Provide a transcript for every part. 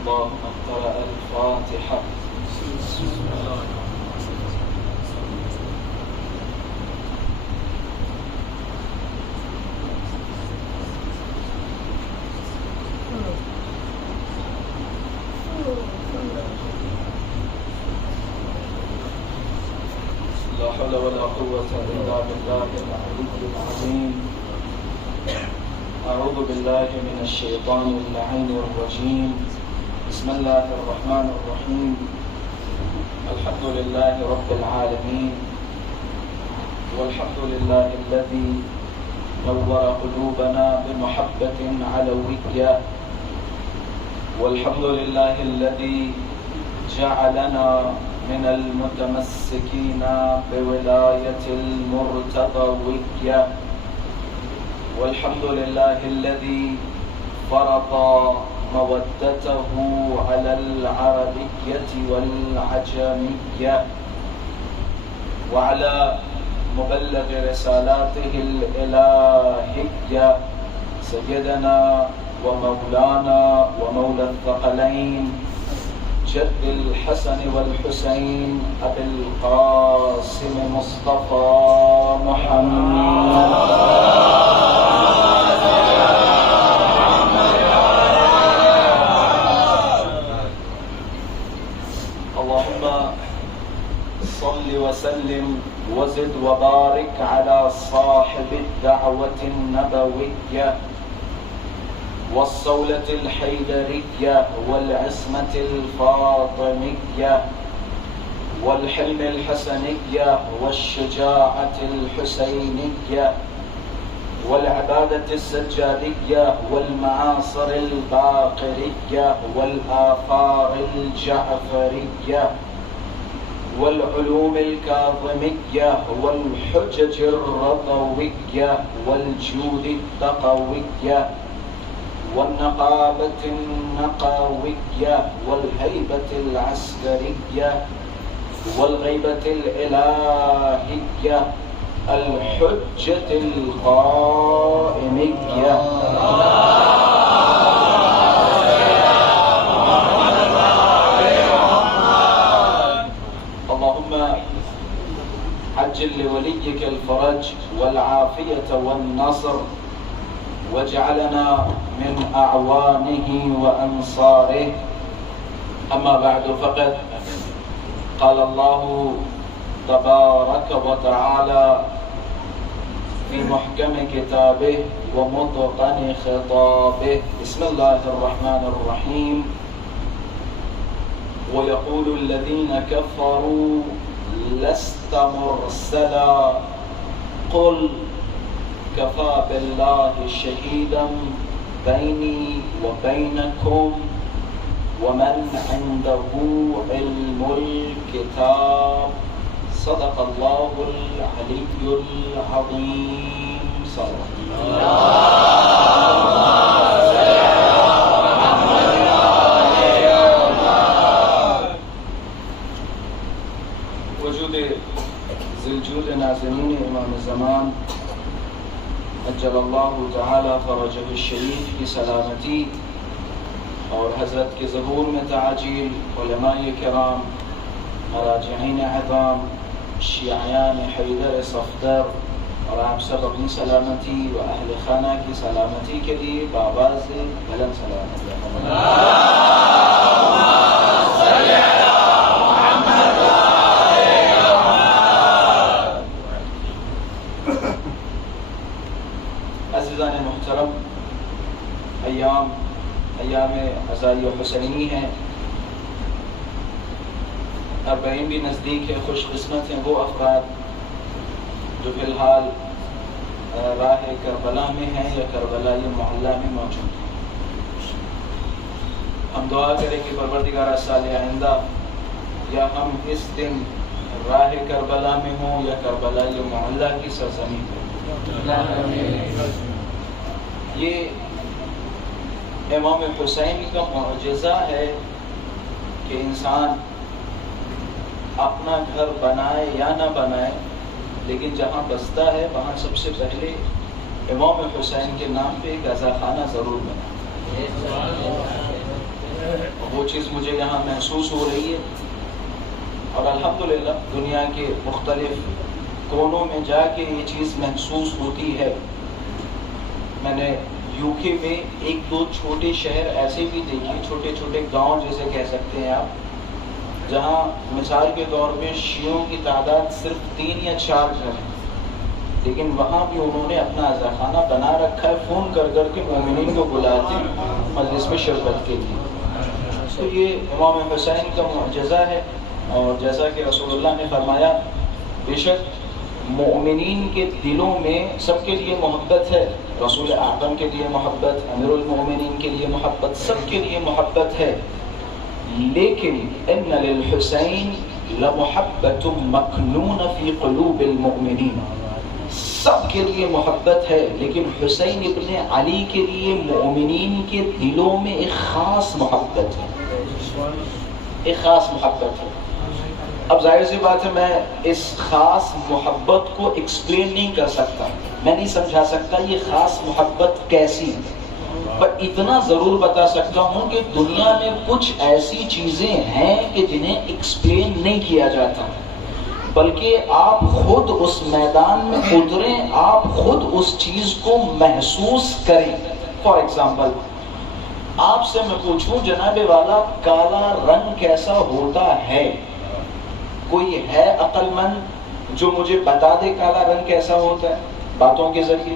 اللهم اقرأ الفاتحة. لا حول ولا قوة إلا بالله العلي العظيم. أعوذ بالله من الشيطان اللعين الرجيم. بسم الله الرحمن الرحيم. الحمد لله رب العالمين، والحمد لله الذي نور قلوبنا بمحبة علوية، والحمد لله الذي جعلنا من المتمسكين بولاية المرتضوية، والحمد لله الذي فرض مودته على العربية والعجمية، وعلى مبلغ رسالاته الإلهية سيدنا ومولانا ومولى الثقلين جد الحسن والحسين أبي القاسم مصطفى محمد. اللهم صل وسلم وزد وبارك على صاحب الدعوة النبوية والصولة الحيدرية والعصمة الفاطمية والحلم الحسنية والشجاعة الحسينية والعبادة السجادية والمعاصر الباقرية والآثار الجعفرية والعلوم الكاظمية والحجج الرضوية والجود التقوية والنقابة النقاوية والهيبة العسكرية والغيبة الإلهية الحجة القائمية. اللهم عجل لوليك الفرج والعافية والنصر، واجعلنا من أعوانه وأنصاره. أما بعد، فقد قال الله تبارك وتعالى في محكم كتابه ومتقن خطابه. بسم الله الرحمن الرحيم. ويقول الذين كفروا لست مرسلا قل كفى بالله شهيدا بيني وبينكم ومن عنده علم الكتاب. صدق الله العلي العظيم. صلى وجود ذی الجود ناظرین امام زمان عجل اللہ تعالی فرجہ الشریف کی سلامتی اور حضرت کے ظہور میں تعاجیل، علماء کرام، مراجعین اعظام، شیعیان حیدر صفدر اور آپ سب اپنی سلامتی و اہل خانہ کی سلامتی کے لیے بآواز بلند سلامتی عزیزان محترم، ایام عزائی و حسینی ہیں، 40 بھی نزدیک ہے۔ خوش قسمت ہیں وہ افراد جو فی الحال راہ کربلا میں ہیں یا کربلا یہ محلہ میں موجود ہیں۔ ہم دعا کریں کہ پروردگار سال آئندہ یا ہم اس دن راہ کربلا میں ہوں یا کربلا یہ محلہ کی سرزمین میں۔ یہ امام حسین کا معجزہ ہے کہ انسان اپنا گھر بنائے یا نہ بنائے، لیکن جہاں بستا ہے وہاں سب سے پہلے امام حسین کے نام پہ ایک عزا خانہ ضرور بنائے۔ وہ چیز مجھے یہاں محسوس ہو رہی ہے، اور الحمدللہ دنیا کے مختلف کونوں میں جا کے یہ چیز محسوس ہوتی ہے۔ میں نے یو کے میں ایک دو چھوٹے شہر ایسے بھی دیکھے، چھوٹے چھوٹے گاؤں جیسے کہہ سکتے ہیں آپ، جہاں مثال کے طور پہ شیعوں کی تعداد صرف 3 یا 4 گھر ہیں، لیکن وہاں بھی انہوں نے اپنا عزاخانہ بنا رکھا ہے، فون کر کر کے مومنین کو بلاتے مجلس میں شرکت کے لیے۔ تو یہ امام حسین کا معجزہ ہے، اور جیسا کہ رسول اللہ نے فرمایا بے شک مومنین کے دلوں میں سب کے لیے محبت ہے، رسول اعظم کے لیے محبت، امیر المومنین کے لیے محبت، سب کے لیے محبت ہے، لیکن ان للحسین لمحبت مکنون فی قلوب المؤمنین، سب کے لیے محبت ہے، لیکن حسین ابن علی کے لیے مومنین کے دلوں میں ایک خاص محبت ہے، ایک خاص محبت ہے۔ اب ظاہر سی بات ہے، میں اس خاص محبت کو ایکسپلین نہیں کر سکتا، میں نہیں سمجھا سکتا یہ خاص محبت کیسی ہے، پر اتنا ضرور بتا سکتا ہوں کہ دنیا میں کچھ ایسی چیزیں ہیں کہ جنہیں ایکسپلین نہیں کیا جاتا، بلکہ آپ خود اس میدان میں اتریں، آپ خود اس چیز کو محسوس کریں۔ فار ایگزامپل آپ سے میں پوچھوں جناب والا کالا رنگ کیسا ہوتا ہے، کوئی ہے عقل مند جو مجھے بتا دے کالا رنگ کیسا ہوتا ہے باتوں کے ذریعے؟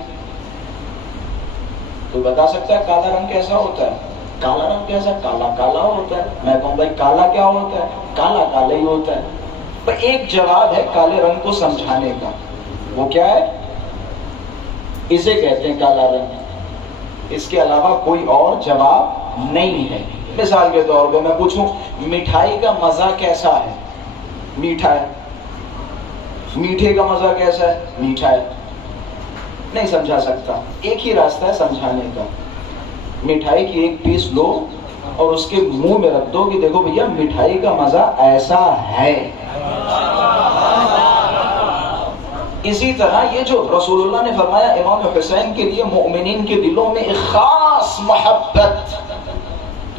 کوئی بتا سکتا ہے کالا رنگ کیسا ہوتا ہے؟ کالا رنگ کیسا؟ کالا کالا ہوتا ہے۔ میں کہوں بھائی کالا کیا ہوتا ہے؟ کالا کالا ہی ہوتا ہے۔ پر ایک جواب ہے کالے رنگ کو سمجھانے کا، وہ کیا ہے؟ اسے کہتے ہیں کالا رنگ، اس کے علاوہ کوئی اور جواب نہیں ہے۔ مثال کے طور پہ میں پوچھوں مٹھائی کا مزہ کیسا ہے؟ میٹھا ہے۔ میٹھے کا مزہ کیسا ہے؟ میٹھا ہے۔ نہیں سمجھا سکتا، ایک ہی راستہ ہے سمجھانے کا، مٹھائی کی ایک پیس لو اور اس کے منہ میں رکھ دو کہ دیکھو بھیا مٹھائی کا مزہ ایسا ہے۔ اسی طرح یہ جو رسول اللہ نے فرمایا امام حسین کے لیے مومنین کے دلوں میں ایک خاص محبت،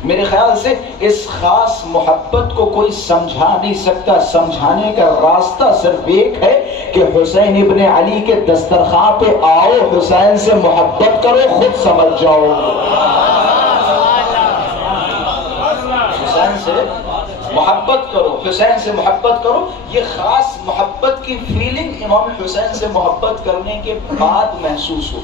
میرے خیال سے اس خاص محبت کو کوئی سمجھا نہیں سکتا، سمجھانے کا راستہ صرف ایک ہے کہ حسین ابن علی کے دسترخوان پہ آؤ، حسین سے محبت کرو، خود سمجھ جاؤ۔ حسین سے محبت کرو، حسین سے محبت کرو، یہ خاص محبت کی فیلنگ امام حسین سے محبت کرنے کے بعد محسوس ہو۔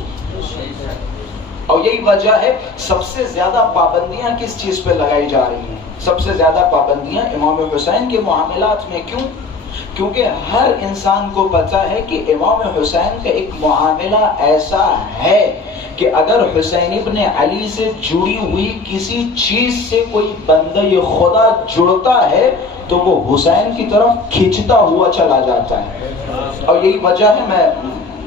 اور یہی وجہ ہے سب سے زیادہ پابندیاں کس چیز پہ لگائی جا رہی ہیں؟ سب سے زیادہ پابندیاں امام حسین کے معاملات میں۔ کیوں؟ کیونکہ ہر انسان کو پتا ہے کہ امام حسین کا ایک معاملہ ایسا ہے کہ اگر حسین ابن علی سے جڑی ہوئی کسی چیز سے کوئی بندہ خدا جڑتا ہے تو وہ حسین کی طرف کھینچتا ہوا چلا جاتا ہے۔ اور یہی وجہ ہے، میں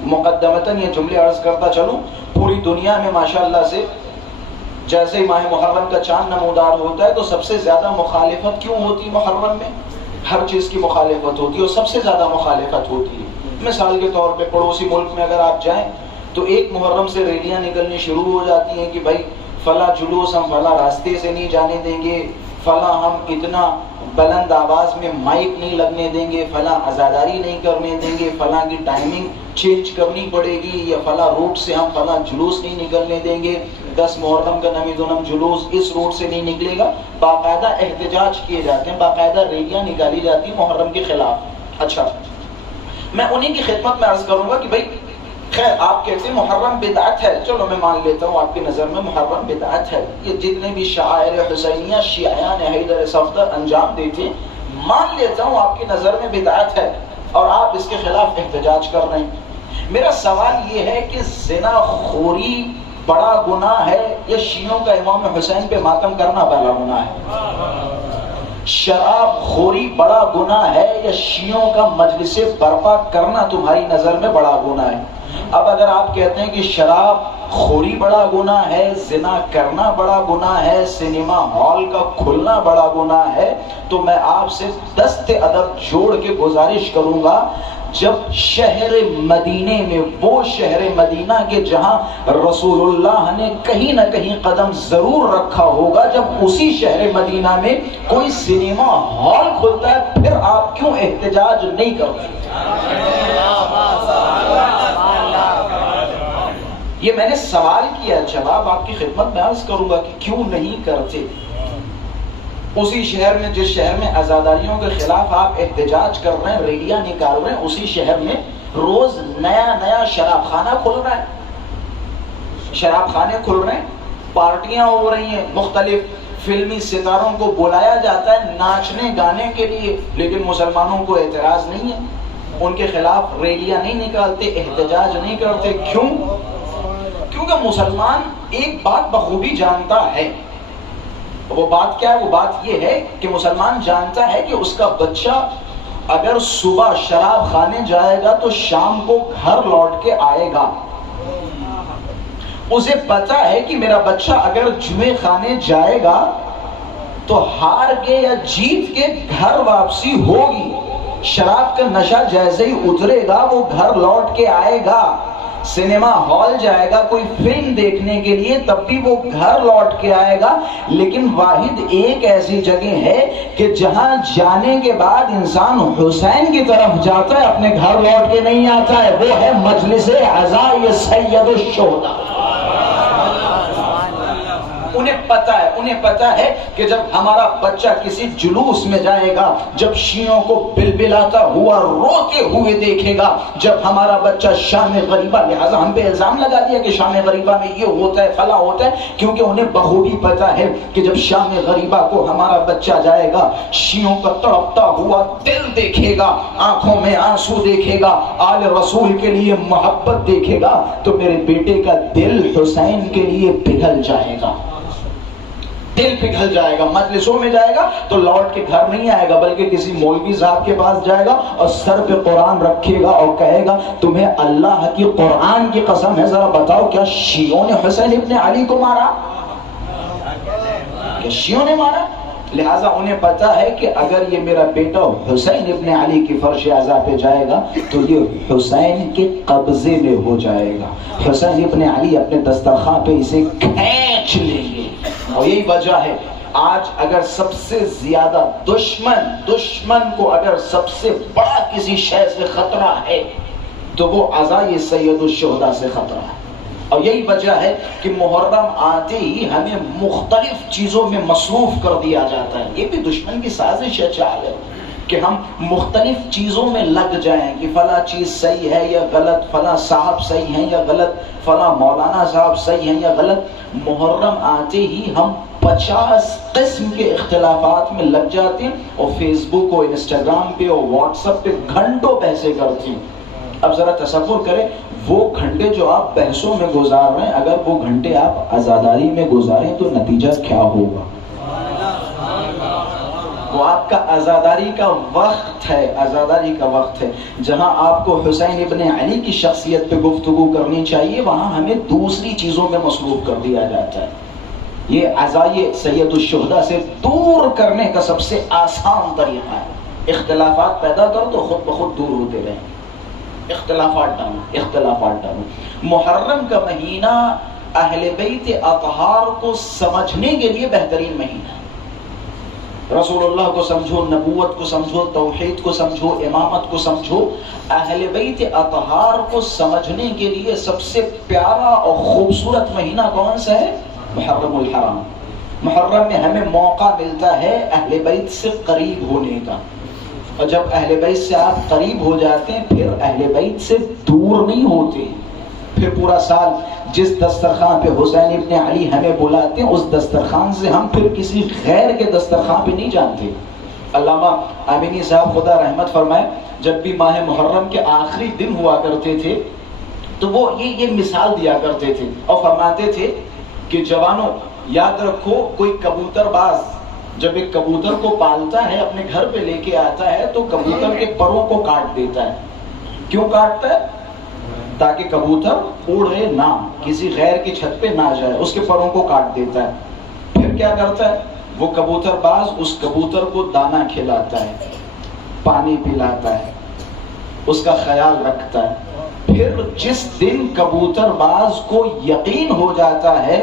مقدمتاً یہ جملے عرض کرتا چلوں، پوری دنیا میں ماشاءاللہ سے جیسے ہی ماہ محرم کا چاند نمودار ہوتا ہے تو سب سے زیادہ مخالفت کیوں ہوتی محرم میں؟ ہر چیز کی مخالفت ہوتی ہے اور سب سے زیادہ مخالفت ہوتی ہے۔ مثال کے طور پہ پڑوسی ملک میں اگر آپ جائیں تو ایک محرم سے ریلیاں نکلنی شروع ہو جاتی ہیں کہ بھائی فلاں جلوس ہم فلاں راستے سے نہیں جانے دیں گے، فلاں ہم اتنا بلند آواز میں مائک نہیں لگنے دیں گے، فلاں عزاداری نہیں کرنے دیں گے، فلاں کی ٹائمنگ چینج کرنی پڑے گی، یا فلاں روٹ سے ہم فلاں جلوس نہیں نکلنے دیں گے، 10 محرم کا نمی دنم جلوس اس روٹ سے نہیں نکلے گا۔ باقاعدہ احتجاج کیے جاتے ہیں، باقاعدہ ریلیاں نکالی جاتی ہیں محرم کے خلاف۔ اچھا، میں انہیں کی خدمت میں عرض کروں گا کہ بھائی خیر آپ کہتے ہیں محرم بدعت ہے، چلو میں مان لیتا ہوں آپ کی نظر میں محرم بدعت ہے، یہ جتنے بھی شعائر حسینیہ شیعیان حیدر صفدر انجام دیتے ہیں، مان لیتا ہوں آپ کی نظر میں بدعت ہے اور آپ اس کے خلاف احتجاج کر رہے ہیں۔ میرا سوال یہ ہے کہ زنا خوری بڑا گناہ ہے یا شیعوں کا امام حسین پہ ماتم کرنا بڑا گناہ ہے؟ شراب خوری بڑا گناہ ہے یا شیعوں کا مجلس برپا کرنا تمہاری نظر میں بڑا گناہ ہے؟ اب اگر آپ کہتے ہیں کہ شراب خوری بڑا گناہ ہے، زنا کرنا بڑا گناہ ہے، سنیما ہال کا کھلنا بڑا گناہ ہے، تو میں آپ سے دست ادب جوڑ کے گزارش کروں گا، جب شہر مدینے میں، وہ شہر مدینہ کے جہاں رسول اللہ نے کہیں نہ کہیں قدم ضرور رکھا ہوگا، جب اسی شہر مدینہ میں کوئی سنیما ہال کھلتا ہے، پھر آپ کیوں احتجاج نہیں کرتے؟ یہ میں نے سوال کیا، جواب آپ کی خدمت میں عرض کروں گا کہ کیوں نہیں کرتے؟ اسی شہر میں، جس شہر میں عزاداریوں کے خلاف آپ احتجاج کر رہے ہیں، ریلیاں نکال رہے ہیں، اسی شہر میں روز نیا نیا شراب خانہ کھل رہا ہے، شراب خانے کھل رہے ہیں، پارٹیاں ہو رہی ہیں، مختلف فلمی ستاروں کو بلایا جاتا ہے ناچنے گانے کے لیے، لیکن مسلمانوں کو اعتراض نہیں ہے، ان کے خلاف ریلیاں نہیں نکالتے، احتجاج نہیں کرتے۔ کیوں؟ کیونکہ مسلمان ایک بات بخوبی جانتا ہے۔ وہ بات کیا ہے؟ وہ بات یہ ہے کہ مسلمان جانتا ہے کہ اس کا بچہ اگر صبح شراب خانے جائے گا تو شام کو گھر لوٹ کے آئے گا۔ اسے پتا ہے کہ میرا بچہ اگر جمعے خانے جائے گا تو ہار کے یا جیت کے گھر واپسی ہوگی، شراب کا نشہ جیسے ہی اترے گا وہ گھر لوٹ کے آئے گا، سنیما ہال جائے گا کوئی فلم دیکھنے کے لیے تب بھی وہ گھر لوٹ کے آئے گا۔ لیکن واحد ایک ایسی جگہ ہے کہ جہاں جانے کے بعد انسان حسین کی طرف جاتا ہے، اپنے گھر لوٹ کے نہیں آتا ہے، وہ ہے مجلس عزاء سید الشہداء۔ انہیں پتا ہے کہ جب ہمارا بچہ کسی جلوس میں جائے گا، جب شیعوں کو بلبلاتا ہوا روتے ہوئے دیکھے گا، جب ہمارا بچہ شام غریبہ، لہذا ہم پہ الزام لگا دیا کہ شام غریبہ میں یہ ہوتا ہے فلاں ہوتا ہے، کیونکہ انہیں بخوبی پتا ہے کہ جب شام غریبہ کو ہمارا بچہ جائے گا، شیعوں کا تڑپتا ہوا دل دیکھے گا، آنکھوں میں آنسو دیکھے گا، آل رسول کے لیے محبت دیکھے گا، تو میرے بیٹے کا دل حسین کے لیے پگھل جائے گا، دل پگھل جائے گا۔ مجلسوں میں جائے گا تو لوٹ کے گھر نہیں آئے گا، بلکہ کسی مولوی صاحب کے پاس جائے گا اور سر پہ قرآن رکھے گا اور کہے گا تمہیں اللہ کی قرآن کی قسم ہے ذرا بتاؤ کیا شیعوں نے حسین ابن علی کو مارا؟ کیا شیعوں نے مارا؟ لہٰذا انہیں پتا ہے کہ اگر یہ میرا بیٹا حسین ابن علی کی فرش اعضاء پہ جائے گا تو یہ حسین کے قبضے میں ہو جائے گا، حسین ابن علی اپنے دسترخوان پہ اسے کھینچ لیں گے۔ اور یہی وجہ ہے آج اگر سب سے زیادہ دشمن کو اگر سب سے بڑا کسی شے سے خطرہ ہے تو وہ عزائے سید الشہداء سے خطرہ ہے۔ اور یہی وجہ ہے کہ محرم آتے ہی ہمیں مختلف چیزوں میں مصروف کر دیا جاتا ہے، یہ بھی دشمن کی سازش ہے، چال ہے کہ ہم مختلف چیزوں میں لگ جائیں کہ فلاں چیز صحیح ہے یا غلط، فلاں صاحب صحیح ہیں یا غلط، فلاں مولانا صاحب صحیح ہیں یا غلط۔ محرم آتے ہی ہم 50 قسم کے اختلافات میں لگ جاتے ہیں اور فیس بک اور انسٹاگرام پہ اور واٹس ایپ پہ گھنٹوں بحثیں کرتے ہیں۔ اب ذرا تصور کریں وہ گھنٹے جو آپ بحثوں میں گزار رہے ہیں، اگر وہ گھنٹے آپ عزاداری میں گزاریں تو نتیجہ کیا ہوگا؟ وہ آپ کا عزاداری کا وقت ہے، عزاداری کا وقت ہے۔ جہاں آپ کو حسین ابن علی کی شخصیت پہ گفتگو کرنی چاہیے وہاں ہمیں دوسری چیزوں میں مصروف کر دیا جاتا ہے۔ یہ عزائے سید الشہداء سے دور کرنے کا سب سے آسان طریقہ ہے، اختلافات پیدا کرو تو خود بخود دور ہوتے رہیں، اختلافات ڈالو۔ محرم کا مہینہ اہل بیت اطہار کو سمجھنے کے لیے بہترین مہینہ ہے۔ رسول اللہ کو سمجھو، نبوت کو سمجھو، توحید کو سمجھو، امامت کو سمجھو۔ اہل بیت اطہار کو سمجھنے کے لیے سب سے پیارا اور خوبصورت مہینہ کون سا ہے؟ محرم الحرام۔ محرم میں ہمیں موقع ملتا ہے اہل بیت سے قریب ہونے کا، اور جب اہل بیت سے آپ قریب ہو جاتے ہیں پھر اہل بیت سے دور نہیں ہوتے۔ پھر پورا سال جس دسترخوان پہ حسین ابن علی ہمیں بلاتے ہیں اس دسترخوان سے ہم پھر کسی غیر کے دسترخوان پہ نہیں جانتے۔ علامہ آمینی صاحب خدا رحمت فرمائے جب بھی ماہ محرم کے آخری دن ہوا کرتے تھے تو وہ یہ مثال دیا کرتے تھے اور فرماتے تھے کہ جوانوں یاد رکھو کوئی کبوتر باز جب ایک کبوتر کو پالتا ہے اپنے گھر پہ لے کے آتا ہے تو کبوتر کے پروں کو کاٹ دیتا ہے۔ کیوں کاٹتا ہے؟ تاکہ کبوتر اڑے نہ، کسی غیر کی چھت پہ نہ جائے، اس کے پروں کو کاٹ دیتا ہے۔ پھر کیا کرتا ہے وہ کبوتر باز؟ اس کبوتر کو دانہ کھلاتا ہے، پانی پلاتا ہے، اس کا خیال رکھتا ہے۔ پھر جس دن کبوتر باز کو یقین ہو جاتا ہے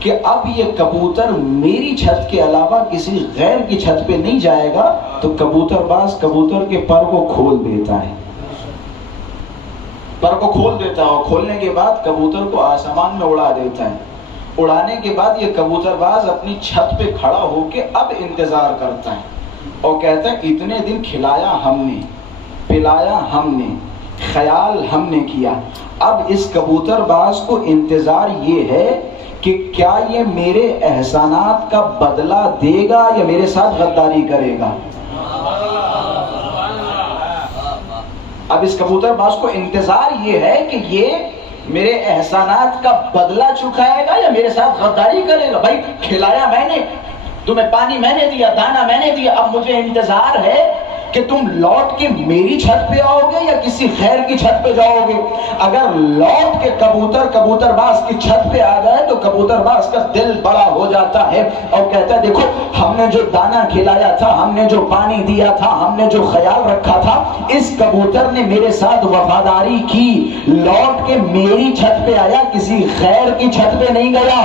کہ اب یہ کبوتر میری چھت کے علاوہ کسی غیر کی چھت پہ نہیں جائے گا، تو کبوتر باز کبوتر کے پر کو کھول دیتا ہے، پر کو کھول دیتا ہے، اور کھولنے کے بعد کبوتر کو آسمان میں اڑا دیتا ہے۔ اڑانے کے بعد یہ کبوتر باز اپنی چھت پہ کھڑا ہو کے اب انتظار کرتا ہے اور کہتا ہے اتنے دن کھلایا ہم نے، پلایا ہم نے، خیال ہم نے کیا، اب اس کبوتر باز کو انتظار یہ ہے کہ کیا یہ میرے احسانات کا بدلہ دے گا یا میرے ساتھ غداری کرے گا۔ اب اس کبوتر باز کو انتظار یہ ہے کہ یہ میرے احسانات کا بدلہ چکائے گا یا میرے ساتھ غداری کرے گا۔ بھائی کھلایا میں نے تمہیں، پانی میں نے دیا، دانا میں نے دیا، اب مجھے انتظار ہے کہ تم لوٹ کے میری چھت پہ آؤ گے یا کسی خیر کی چھت پہ جاؤ گے۔ اگر لوٹ کے کبوتر باز کی چھت پہ آ گئے تو کبوتر باز کا دل بڑا ہو جاتا ہے اور کہتا ہے دیکھو ہم نے جو دانا کھلایا تھا، ہم نے جو پانی دیا تھا، ہم نے جو خیال رکھا تھا، اس کبوتر نے میرے ساتھ وفاداری کی، لوٹ کے میری چھت پہ آیا، کسی خیر کی چھت پہ نہیں گیا۔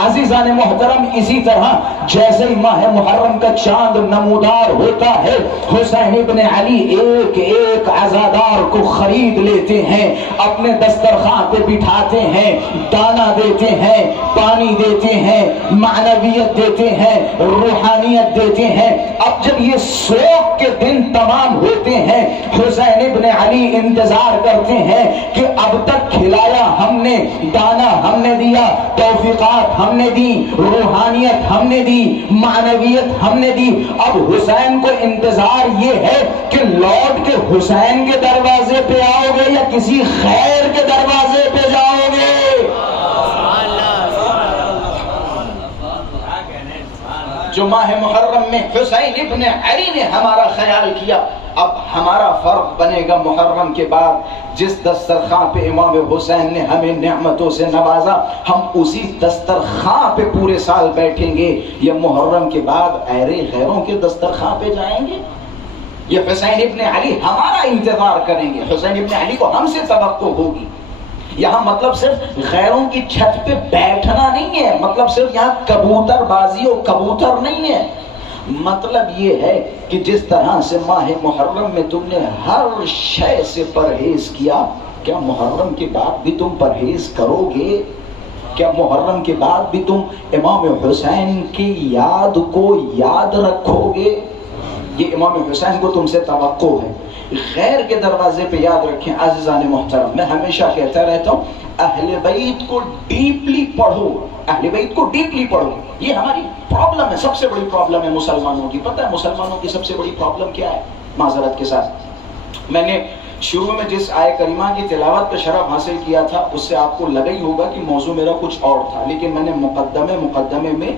عزیزان محترم، اسی طرح جیسے ہی ماہ محرم کا چاند نمودار ہوتا ہے، حسین ابن علی ایک ایک عزادار کو خرید لیتے ہیں، اپنے دسترخوان پہ بٹھاتے ہیں، دانا دیتے ہیں، پانی دیتے ہیں، معنویت دیتے ہیں، روحانیت دیتے ہیں۔ اب جب یہ سوگ کے دن تمام ہوتے ہیں، حسین ابن علی انتظار کرتے ہیں کہ اب تک کھلایا ہم نے، دانا ہم نے دیا، توفیقات ہم نے دی، روحانیت ہم نے دی، معنویت ہم نے دی، اب حسین کو انتظار یہ ہے کہ لوٹ کے حسین کے دروازے پہ آؤ گے یا کسی خیر کے دروازے پہ جاؤ گے۔ جو ماہ محرم میں حسین ابن علی نے ہمارا خیال کیا، اب ہمارا فرق بنے گا محرم کے بعد۔ جس دسترخوان پہ امام حسین نے ہمیں نعمتوں سے نوازا، ہم اسی دسترخوان پہ پورے سال بیٹھیں گے یا محرم کے بعد ایرے غیروں کے دسترخوان پہ جائیں گے؟ یہ حسین ابن علی ہمارا انتظار کریں گے، حسین ابن علی کو ہم سے توقع ہوگی۔ یہاں مطلب صرف غیروں کی چھت پہ بیٹھنا نہیں ہے، مطلب صرف یہاں کبوتر بازی اور کبوتر نہیں ہے، مطلب یہ ہے کہ جس طرح سے ماہ محرم میں تم نے ہر شے سے پرہیز کیا، کیا محرم کے بعد بھی تم پرہیز کرو گے؟ کیا محرم کے بعد بھی تم امام حسین کی یاد کو یاد رکھو گے؟ یہ امام حسین کو تم سے توقع ہے۔ غیر کے دروازے پہ یاد رکھیں عزیزان محترم، میں ہمیشہ کہتا رہتا ہوں اہل بیت کو ڈیپلی پڑھو، اہل بیت کو ڈیپلی پڑھو۔ یہ ہماری پرابلم ہے، سب سے بڑی پرابلم ہے مسلمانوں کی۔ پتہ ہے مسلمانوں کی سب سے بڑی پرابلم کیا ہے؟ معذرت کے ساتھ، میں نے شروع میں جس آیہ کریمہ کی تلاوت پہ شرف حاصل کیا تھا اس سے آپ کو لگا ہی ہوگا کہ موضوع میرا کچھ اور تھا، لیکن میں نے مقدمے میں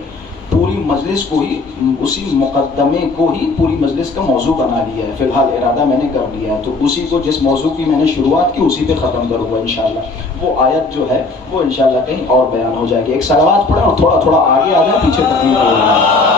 پوری مجلس کو ہی، اسی مقدمے کو ہی پوری مجلس کا موضوع بنا لیا ہے۔ فی الحال ارادہ میں نے کر لیا ہے، تو اسی کو جس موضوع کی میں نے شروعات کی اسی پہ ختم کروں گا انشاءاللہ۔ وہ آیت جو ہے وہ انشاءاللہ کہیں اور بیان ہو جائے گی۔ ایک صلوات پڑھیں اور تھوڑا تھوڑا آگے آ جائیں، پیچھے تکلیف ہو رہی ہے۔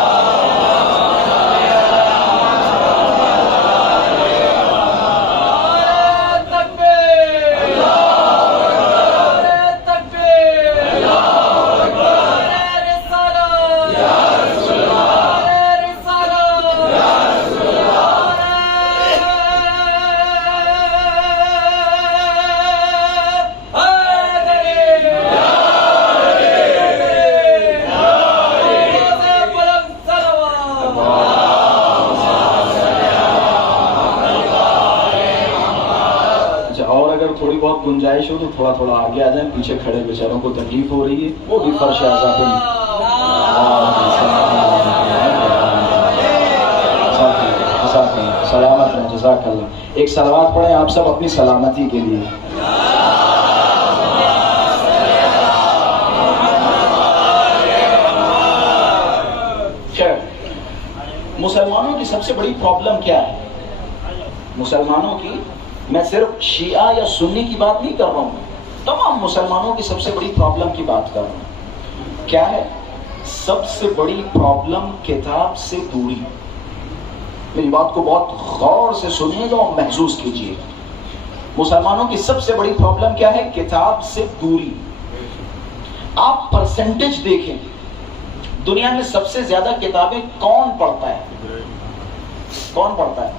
گنجائش ہو تو تھوڑا تھوڑا آگے آ جائیں، پیچھے کھڑے بیچاروں کو تکلیف ہو رہی ہے، وہ بھی فرش اعضا پہ سلامت رہیں، جزاک اللہ۔ ایک صلوات پڑھیں آپ سب اپنی سلامتی کے لیے۔ خیر، مسلمانوں کی سب سے بڑی پرابلم کیا ہے؟ مسلمانوں کی میں صرف شیعہ یا سنی کی بات نہیں کر رہا ہوں، تمام مسلمانوں کی سب سے بڑی پرابلم کی بات کر رہا ہوں. کیا ہے سب سے بڑی پرابلم؟ کتاب سے دوری. میری بات کو بہت غور سے سنیے گا اور محسوس کیجیے. مسلمانوں کی سب سے بڑی پرابلم کیا ہے؟ کتاب سے دوری. آپ پرسنٹیج دیکھیں، دنیا میں سب سے زیادہ کتابیں کون پڑھتا ہے؟ کون پڑھتا ہے؟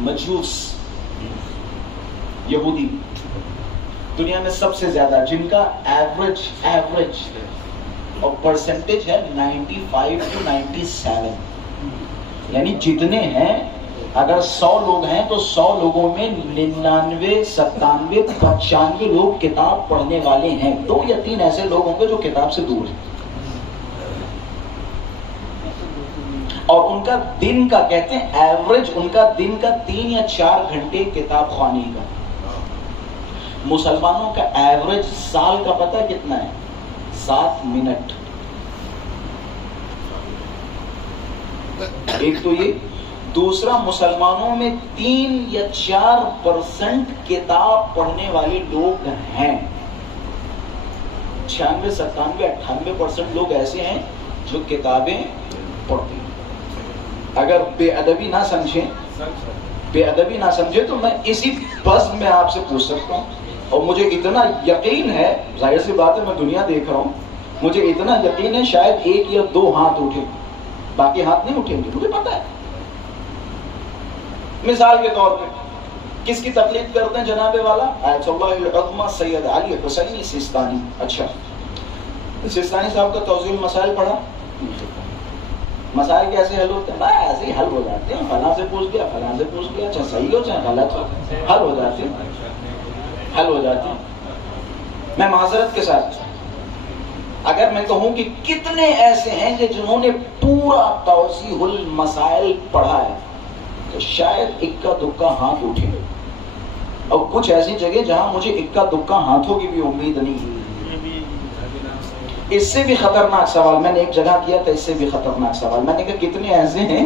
مجوس، یہودی. دنیا میں سب سے زیادہ، جن کا ایوریج اور پرسنٹیج ہے 95 to 97. یعنی جتنے ہیں، اگر 100 لوگ ہیں تو 100 لوگوں میں 99 97 95 لوگ کتاب پڑھنے والے ہیں. 2 یا 3 ایسے لوگ ہوں گے جو کتاب سے دور ہیں. اور ان کا دن کا، کہتے ہیں ایوریج ان کا دن کا 3 یا 4 گھنٹے کتاب خوانی کا. مسلمانوں کا ایوریج سال کا پتہ کتنا ہے؟ 7 منٹ. ایک تو یہ. دوسرا، مسلمانوں میں 3 یا 4% کتاب پڑھنے والے لوگ ہیں. 96 97 98% لوگ ایسے ہیں جو کتابیں پڑھتے ہیں. اگر بے ادبی نہ سمجھے تو میں اسی بس میں آپ سے پوچھ سکتا ہوں، اور مجھے اتنا یقین ہے، ظاہر سی بات ہے میں دنیا دیکھ رہا ہوں، مجھے اتنا یقین ہے شاید 1 یا 2 ہاتھ اٹھے، باقی ہاتھ نہیں اٹھیں گے. مجھے پتا ہے. مثال کے طور پہ کس کی تقلید کرتے ہیں؟ جناب والا آیت اللہ العظمی سید علی حسینی سیستانی. اچھا، سیستانی صاحب کا توضیح المسائل پڑھا؟ مسائل کیسے حل ہوتے ہیں؟ ایسے ہی حل ہو جاتے ہیں. فلاں سے پوچھ گیا، چاہے صحیح ہو چاہے غلط ہو، حل ہو جاتے ہیں. میں معذرت کے ساتھ اگر میں کہوں کہ کتنے ایسے ہیں کہ جنہوں نے پورا توضیح المسائل پڑھا ہے، تو شاید اکا دکا ہاتھ اٹھے. اور کچھ ایسی جگہ جہاں مجھے اکا دکا ہاتھوں کی بھی امید نہیں. اس سے بھی خطرناک سوال میں نے ایک جگہ کیا تھا، اس سے بھی خطرناک سوال میں نے کہا کتنے ایسے ہیں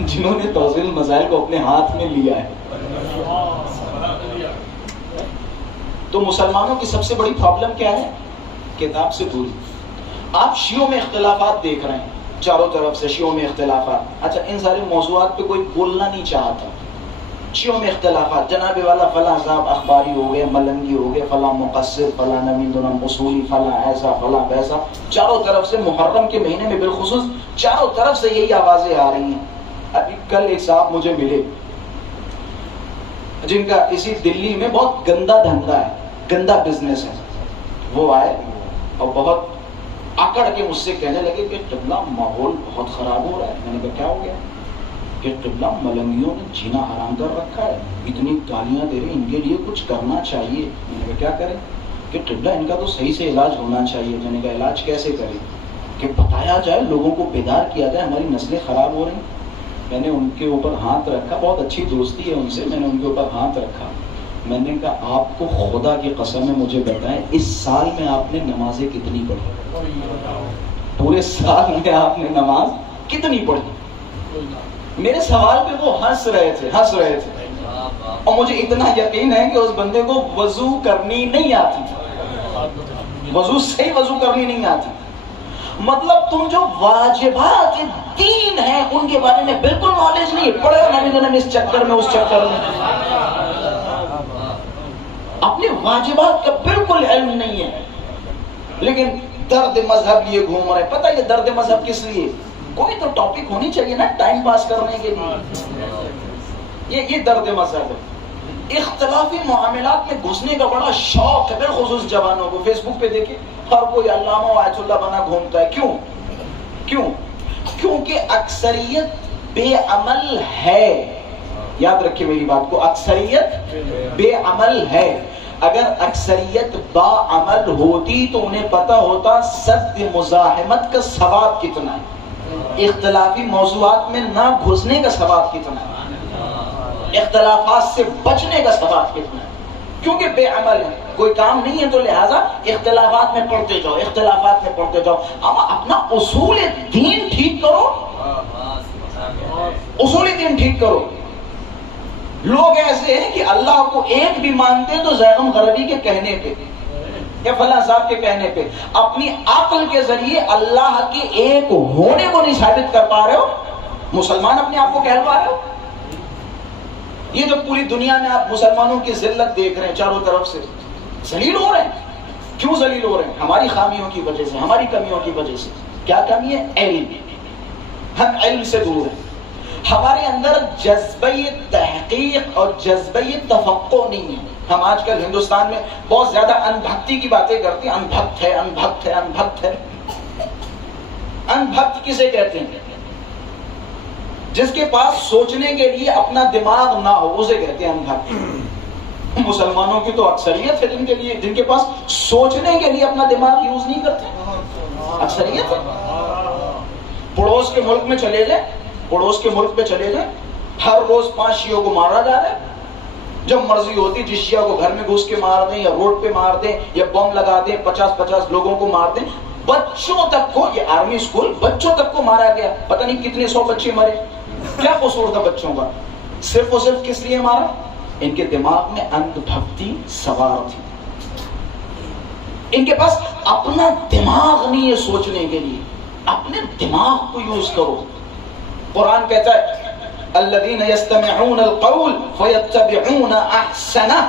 جنہوں نے توضیح المسائل کو اپنے ہاتھ میں لیا ہے. تو مسلمانوں کی سب سے بڑی پرابلم کیا ہے؟ کتاب سے دوری. آپ شیعوں میں اختلافات دیکھ رہے ہیں، چاروں طرف سے شیعوں میں اختلافات. اچھا، ان سارے موضوعات پہ کوئی بولنا نہیں چاہتا. شیعوں میں اختلافات، جناب والا فلاں صاحب اخباری ہو گئے، ملنگی ہو گئے، فلاں مقصر، فلاں نوین الدین اصولی، فلاں ایسا فلاں ویسا. چاروں طرف سے محرم کے مہینے میں بالخصوص چاروں طرف سے یہی آوازیں آ رہی ہیں. ابھی کل ایک صاحب مجھے ملے جن کا اسی دلی میں بہت گندا دھندا ہے، گندا بزنس ہے. وہ آئے اور بہت اکڑ کے مجھ سے کہنے لگے کہ قبلہ ماحول بہت خراب ہو رہا ہے. میں نے کہا کیا ہو گیا؟ کہ قبلہ ملنگیوں نے جینا حرام کر رکھا ہے، اتنی گالیاں دے رہے ہیں، ان کے لیے کچھ کرنا چاہیے. میں نے کہا کیا کریں؟ کہ قبلہ ان کا تو صحیح سے علاج ہونا چاہیے. میں نے کہا علاج کیسے کریں؟ کہ بتایا جائے، لوگوں کو بیدار کیا جائے، ہماری نسلیں خراب ہو رہی ہیں. میں نے ان کے اوپر ہاتھ رکھا، بہت اچھی دوستی ہے ان سے، میں نے ان کے اوپر ہاتھ رکھا. میں نے کہا آپ کو خدا کی قسم ہے مجھے بتائیں، اس سال میں آپ نے نمازیں کتنی پڑھی؟ پورے سال میں آپ نے نماز کتنی پڑھی؟ میرے سوال پہ وہ ہنس رہے تھے. اور مجھے اتنا یقین ہے کہ اس بندے کو وضو کرنی نہیں آتی تھی، صحیح وضو کرنی نہیں آتی. مطلب تم جو واجبات دین ہیں ان کے بارے میں بالکل نالج نہیں ہے. پڑھے نبی اس چکر میں اس چکر میں اپنے واجبات کا بالکل علم نہیں ہے. لیکن درد مذہب لیے گھوم رہے. پتہ یہ درد مذہب کس لیے؟ کوئی تو ٹاپک ہونی چاہیے نا ٹائم پاس کرنے کے لیے. یہ درد مذہب ہے. اختلافی معاملات میں گھسنے کا بڑا شوق ہے، بالخصوص جوانوں کو. فیس بک پہ دیکھیں ہر کوئی علامہ و آیت اللہ بنا گھومتا ہے. کیوں؟ کیونکہ اکثریت بے عمل ہے. یاد رکھیں میری بات کو، اکثریت بے عمل ہے. اگر اکثریت با عمل ہوتی تو انہیں پتا ہوتا سد مزاحمت کا ثواب کتنا ہے، اختلافی موضوعات میں نہ گھسنے کا ثواب کتنا ہے، اختلافات سے بچنے کا ثواب کتنا ہے. کیونکہ بے عمل ہے، کوئی کام نہیں ہے، تو لہٰذا اختلافات میں پڑھتے جاؤ. اما اپنا اصول دین ٹھیک کرو، اصول دین ٹھیک کرو. لوگ ایسے ہیں کہ اللہ کو ایک بھی مانتے ہیں تو زیغم غربی کے کہنے پہ یا فلاں صاحب کے کہنے پہ، اپنی عقل کے ذریعے اللہ کے ایک ہونے کو نہیں ثابت کر پا رہے ہو، مسلمان اپنے آپ کو کہلوا رہے ہو۔ یہ جو پوری دنیا میں آپ مسلمانوں کی ذلت دیکھ رہے ہیں چاروں طرف سے، ذلیل ہو رہے ہیں۔ کیوں ذلیل ہو رہے ہیں؟ ہماری خامیوں کی وجہ سے، ہماری کمیوں کی وجہ سے۔ کیا کمی ہے؟ علم۔ ہم علم سے دور ہیں، ہمارے اندر جذبہ تحقیق اور جذبہ تفقع نہیں ہے۔ ہم آج کل ہندوستان میں بہت زیادہ ان بھکتی کی باتیں کرتے ہیں، ان بھکت ہے، ان بھکت ہے، ان بھکت ہے۔ ان بھکت کسے کہتے ہیں؟ جس کے پاس سوچنے کے لیے اپنا دماغ نہ ہو اسے کہتے ہیں ان بھکت۔ مسلمانوں کی تو اکثریت ہے جن کے پاس سوچنے کے لیے اپنا دماغ یوز نہیں کرتے، اکثریت ہے۔ پڑوس کے ملک میں چلے جائیں، پڑوس کے ملک پہ چلے جائیں، ہر روز 5 شیعوں کو مارا جا رہا ہے۔ جب مرضی ہوتی جس شیعہ کو گھر میں گھس کے مار دیں یا روڈ پہ مار دیں یا بم لگا دیں، 50 لوگوں کو مار دیں۔ بچوں تک کو، یہ آرمی اسکول، بچوں تک کو مارا گیا، پتہ نہیں کتنے 100 بچے مرے۔ کیا قصور تھا بچوں کا؟ صرف اور صرف کس لیے مارا؟ ان کے دماغ میں اندھ بھکتی سوار تھی، ان کے پاس اپنا دماغ نہیں ہے سوچنے کے لیے۔ اپنے دماغ کو یوز کرو۔ قرآن کہتا ہے الذین یستمعون القول فیتبعون احسنہ،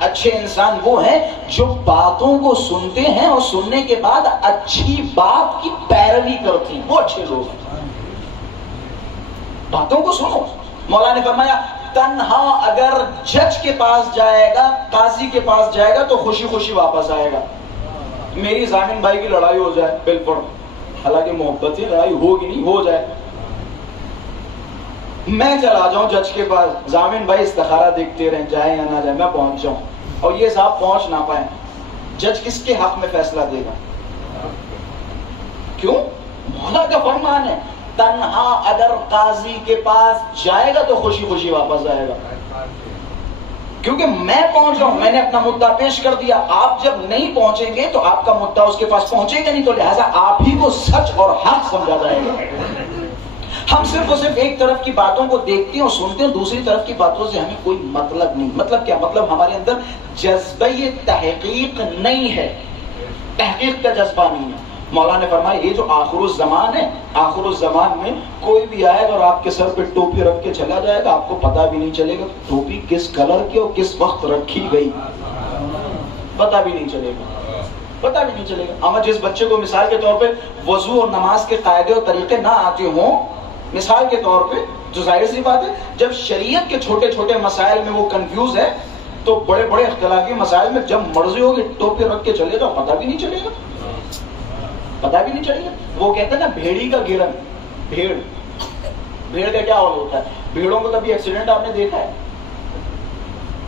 اچھے انسان وہ ہیں جو باتوں کو سنتے ہیں اور سننے کے بعد اچھی بات کی پیروی کرتے ہیں، وہ اچھے لوگ ہیں۔ باتوں کو سنو۔ مولا نے فرمایا تنہا اگر جج کے پاس جائے گا، قاضی کے پاس جائے گا تو خوشی خوشی واپس آئے گا۔ میری ضامن بھائی کی لڑائی ہو جائے بالکل، حالانکہ محبت ہے، لڑائی ہوگی نہیں، ہو جائے، میں چلا جاؤں جج کے پاس، ضامن بھائی استخارہ دیکھتے رہیں، جائیں یا نہ جائیں، میں پہنچ جاؤں اور یہ صاحب پہنچ نہ پائیں، جج کس کے حق میں فیصلہ دے گا؟ کیوں؟ مولا کا فرمان ہے تنہا اگر قاضی کے پاس جائے گا تو خوشی خوشی واپس آئے گا، کیونکہ میں پہنچ جاؤں، میں نے اپنا مدعا پیش کر دیا۔ آپ جب نہیں پہنچیں گے تو آپ کا مدعا اس کے پاس پہنچے گا نہیں، تو لہٰذا آپ ہی کو سچ اور حق سمجھا جائے گا۔ ہم صرف اور صرف ایک طرف کی باتوں کو دیکھتے ہیں اور سنتے ہیں، دوسری طرف کی باتوں سے ہمیں کوئی مطلب نہیں۔ مطلب کیا؟ مطلب ہمارے اندر جذبہ تحقیق نہیں ہے، تحقیق کا جذبہ نہیں ہے۔ مولا نے فرمایا یہ جو آخر الزمان ہے، آخر الزمان میں کوئی بھی آئے گا اور آپ کے سر پہ ٹوپی رکھ کے چلا جائے گا، آپ کو پتہ بھی نہیں چلے گا ٹوپی کس کلر کی اور کس وقت رکھی گئی، پتہ بھی نہیں چلے گا، پتہ بھی نہیں چلے گا۔ اما جس بچے کو مثال کے طور پہ وضو اور نماز کے قاعدے اور طریقے نہ آتے ہوں، مثال کے طور پہ، جو ظاہر سی بات ہے جب شریعت کے چھوٹے چھوٹے مسائل میں وہ کنفیوز ہے تو بڑے بڑے اختلافی مسائل میں جب مرضی ہوگی ٹوپی رکھ کے چلے گا، پتہ بھی نہیں چلے گا، پتہ بھی نہیں چلے گا۔ وہ کہتے ہیں نا بھیڑی کا گرن، بھیڑ کا کیا ہوتا ہے؟ بھیڑوں کو کبھی ایکسیڈنٹ آپ نے دیکھا ہے؟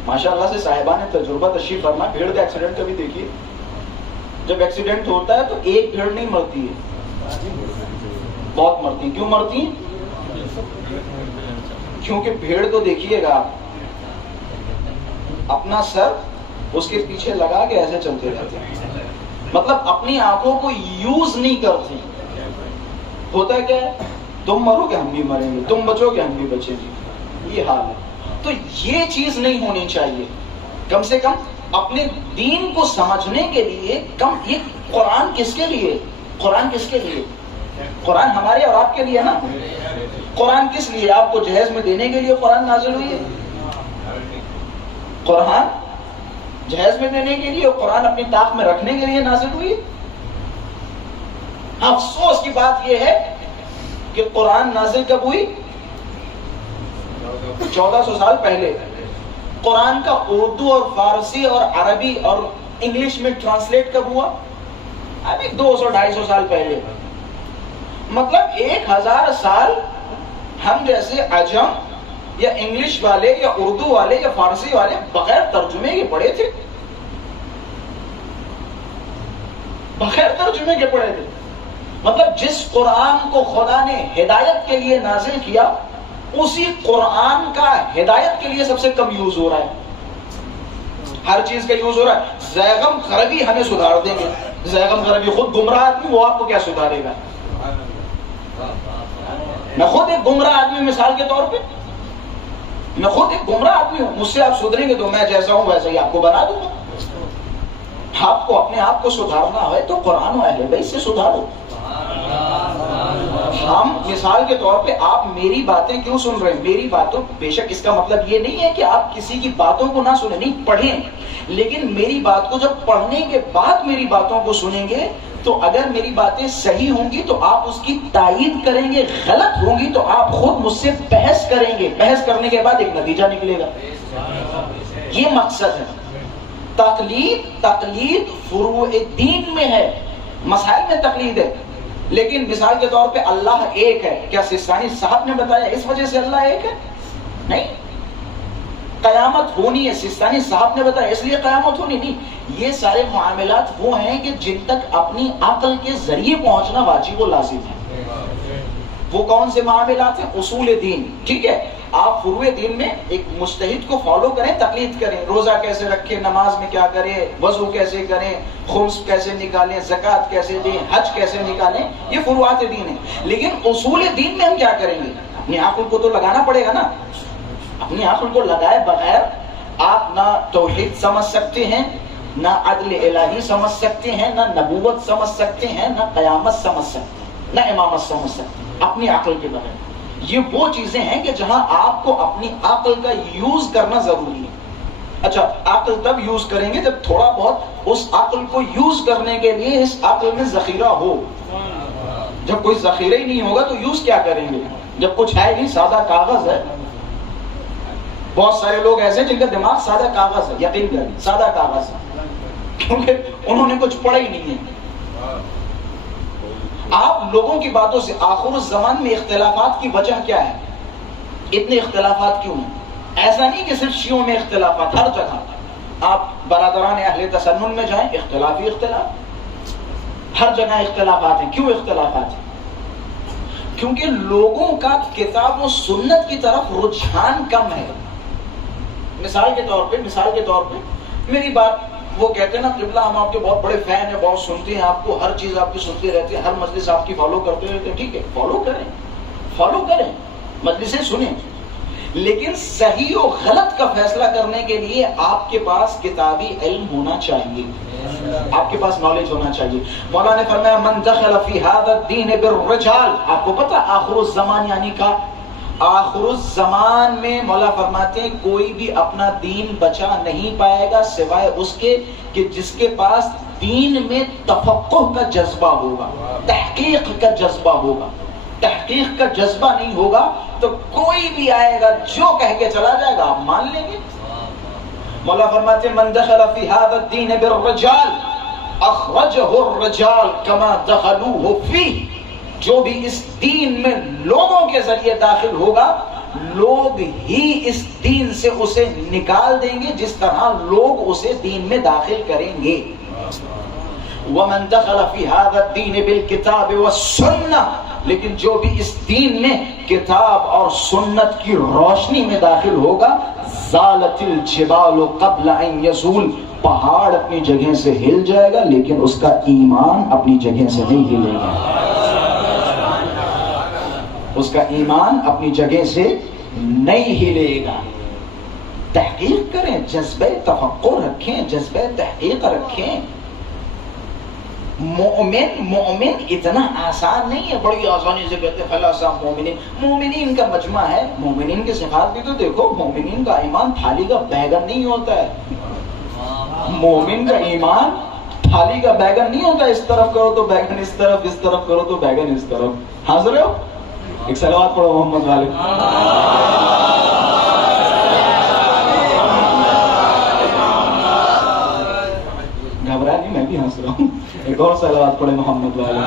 ماشاءاللہ سے صاحبان نے تجربہ تشریف فرما، بھیڑ کا ایکسیڈنٹ کبھی دیکھیے۔ جب ایکسیڈنٹ ہوتا ہے تو ایک بھیڑ نہیں مرتی ہے، بہت مرتی ہیں۔ کیوں مرتی ہیں؟ کیونکہ بھیڑ تو دیکھیے گا آپ اپنا سر اس کے پیچھے لگا کے ایسے چلتے رہتے ہیں، مطلب اپنی آنکھوں کو یوز نہیں کرتے۔ ہوتا ہے کیا ہے؟ تم مرو کہ ہم بھی مریں گے، تم بچو کہ ہم بھی بچیں گے، یہ حال ہے۔ تو یہ چیز نہیں ہونی چاہیے۔ کم سے کم اپنے دین کو سمجھنے کے لیے یہ قرآن کس کے لیے؟ قرآن کس کے لیے؟ قرآن ہمارے اور آپ کے لیے نا۔ قرآن کس لیے؟ آپ کو جہیز میں دینے کے لیے قرآن نازل ہوئی ہے؟ قرآن جہیز میں دینے کے لیے اور قرآن اپنی طاق میں رکھنے کے لیے نازل ہوئی ہے؟ افسوس کی بات یہ ہے کہ قرآن نازل کب ہوئی؟ 1400 سال پہلے۔ قرآن کا اردو اور فارسی اور عربی اور انگلش میں ٹرانسلیٹ کب ہوا؟ ابھی 200-250 سال پہلے۔ مطلب 1000 سال ہم جیسے عجم یا انگلش والے یا اردو والے یا فارسی والے بغیر ترجمے کے پڑھے تھے، بغیر ترجمے کے پڑھے تھے۔ مطلب جس قرآن کو خدا نے ہدایت کے لیے نازل کیا، اسی قرآن کا ہدایت کے لیے سب سے کم یوز ہو رہا ہے، ہر چیز کا یوز ہو رہا ہے۔ زیغم غربی ہمیں سدھار دیں گے، زیغم غربی خود گمراہ آدمی، وہ آپ کو کیا سدھارے گا؟ میں خود ایک گمراہ آدمی مثال کے طور پہ، میں خود ایک گمراہ آدمی ہوں، مجھ سے آپ سدھریں گے تو میں جیسا ہوں ویسا ہی آپ کو بنا دوں گا. آپ کو اپنے آپ کو سدھارنا ہے تو قرآن و اہل بیت سے سدھارو. ہم مثال کے طور پہ آپ میری باتیں کیوں سن رہے ہیں؟ میری باتوں، بے شک اس کا مطلب یہ نہیں ہے کہ آپ کسی کی باتوں کو نہ سنیں، نہیں پڑھیں، لیکن میری بات کو جب پڑھنے کے بعد میری باتوں کو سنیں گے تو اگر میری باتیں صحیح ہوں گی تو آپ اس کی تائید کریں گے، غلط ہوں گی تو آپ خود مجھ سے بحث کریں گے، بحث کرنے کے بعد ایک نتیجہ نکلے گا. یہ مقصد ہے. تقلید فروع دین میں ہے، مسائل میں تقلید ہے، لیکن مثال کے طور پہ اللہ ایک ہے. کیا سستانی صاحب نے بتایا اس وجہ سے اللہ ایک ہے؟ نہیں. قیامت ہونی ہے، سستانی صاحب نے بتایا اس لیے قیامت ہونی نہیں. یہ سارے معاملات وہ ہیں کہ جن تک اپنی عقل کے ذریعے پہنچنا واجب و لازم ہے. وہ کون سے معاملات ہیں؟ اصول دین. ٹھیک ہے، آپ فروع دین میں ایک مجتہد کو فالو کریں، تقلید کریں. روزہ کیسے رکھیں، نماز میں کیا کریں، وضو کیسے کریں، خمس کیسے نکالیں، زکوٰۃ کیسے دیں، حج کیسے نکالیں، یہ فروعات دین ہے. لیکن اصول دین میں ہم کیا کریں گے؟ اپنی عقل کو تو لگانا پڑے گا نا. اپنی عقل کو لگائے بغیر آپ نہ توحید سمجھ سکتے ہیں، نہ عدل الہی سمجھ سکتے ہیں، نہ نبوت سمجھ سکتے ہیں، نہ قیامت سمجھ سکتے ہیں، نہ امامت سمجھ سکتے ہیں اپنی عقل کے بغیر. یہ وہ چیزیں ہیں کہ جہاں آپ کو اپنی عقل کا یوز کرنا ضروری ہے. اچھا، عقل تب یوز کریں گے جب تھوڑا بہت اس عقل کو یوز کرنے کے لیے اس عقل میں ذخیرہ ہو. جب کوئی ذخیرہ ہی نہیں ہوگا تو یوز کیا کریں گے؟ جب کچھ ہے نہیں، سادہ کاغذ ہے. بہت سارے لوگ ایسے ہیں جن کا دماغ سادہ کاغذ ہے، یقین کریں سادہ کاغذ ہے، کیونکہ انہوں نے کچھ پڑھا ہی نہیں ہے. آپ لوگوں کی باتوں سے آخر الزمان میں اختلافات کی وجہ کیا ہے؟ اتنے اختلافات کیوں ہیں؟ ایسا نہیں کہ صرف شیعوں میں اختلافات، ہر جگہ. آپ برادران اہل تسنن میں جائیں، اختلاف ہی اختلاف، ہر جگہ اختلافات ہیں. کیوں اختلافات ہیں؟ کیونکہ لوگوں کا کتاب و سنت کی طرف رجحان کم ہے. مثال کے طور پہ میری بات، وہ کہتے ہیں نا قبلہ ہم آپ کے بہت بڑے فین ہیں، بہت سنتے ہیں آپ کو، ہر چیز آپ کی سنتے رہتے ہیں، ہر مجلس آپ کی فالو کرتے رہتے ہیں. ٹھیک ہے، فالو کریں، مجلسیں سنیں، لیکن صحیح و غلط کا فیصلہ کرنے کے لیے آپ کے پاس کتابی علم ہونا چاہیے، آپ کے پاس نالج ہونا چاہیے. مولا نے فرمایا من دخل فی هذا الدین بالرجال. آپ کو پتہ آخر الزمان یعنی کا آخر الزمان میں مولا فرماتے ہیں کوئی بھی اپنا دین بچا نہیں پائے گا سوائے اس کے کہ جس کے پاس دین میں تفقہ کا جذبہ ہوگا، تحقیق کا جذبہ ہوگا. تحقیق کا جذبہ نہیں ہوگا تو کوئی بھی آئے گا جو کہہ کے چلا جائے گا آپ مان لیں گے. مولا فرماتے ہیں من دخل فی هذا الدین بالرجال اخرجہ الرجال کما دخلوہ فیہ. جو بھی اس دین میں لوگوں کے ذریعے داخل ہوگا، لوگ ہی اس دین سے اسے نکال دیں گے جس طرح لوگ اسے دین میں داخل کریں گے. وَمَن دَخَلَ فِي هَذَا الدِّينِ بِالْكِتَابِ وَالسُّنَّةِ. لیکن جو بھی اس دین میں کتاب اور سنت کی روشنی میں داخل ہوگا، زَالَتِ الْجِبَالُ قَبْلَ أَن يَزُولَ. پہاڑ اپنی جگہ سے ہل جائے گا لیکن اس کا ایمان اپنی جگہ سے نہیں ہلے گا. اس کا ایمان اپنی جگہ سے نہیں ہلے گا. تحقیق کریں، جذبہ تفکر رکھیں، جذبہ تحقیق رکھیں. مومن اتنا آسان نہیں ہے، بڑی آسانی سے کہتے فلاں صاحب مومنین. مومنین کا مجمع ہے، مومنین کے صفات بھی تو دیکھو. مومنین کا ایمان تھالی کا بیگن نہیں ہوتا ہے. مومن کا ایمان تھالی کا بیگن نہیں ہوتا، اس طرف کرو تو بیگن اس طرف، اس طرف کرو تو بیگن اس طرف. حاضر ہو؟ ایک صلوات پڑھو محمد والے. گھبرا نہیں، میں بھی ہنس رہا ہوں. ایک اور صلوات پڑھے محمد والے.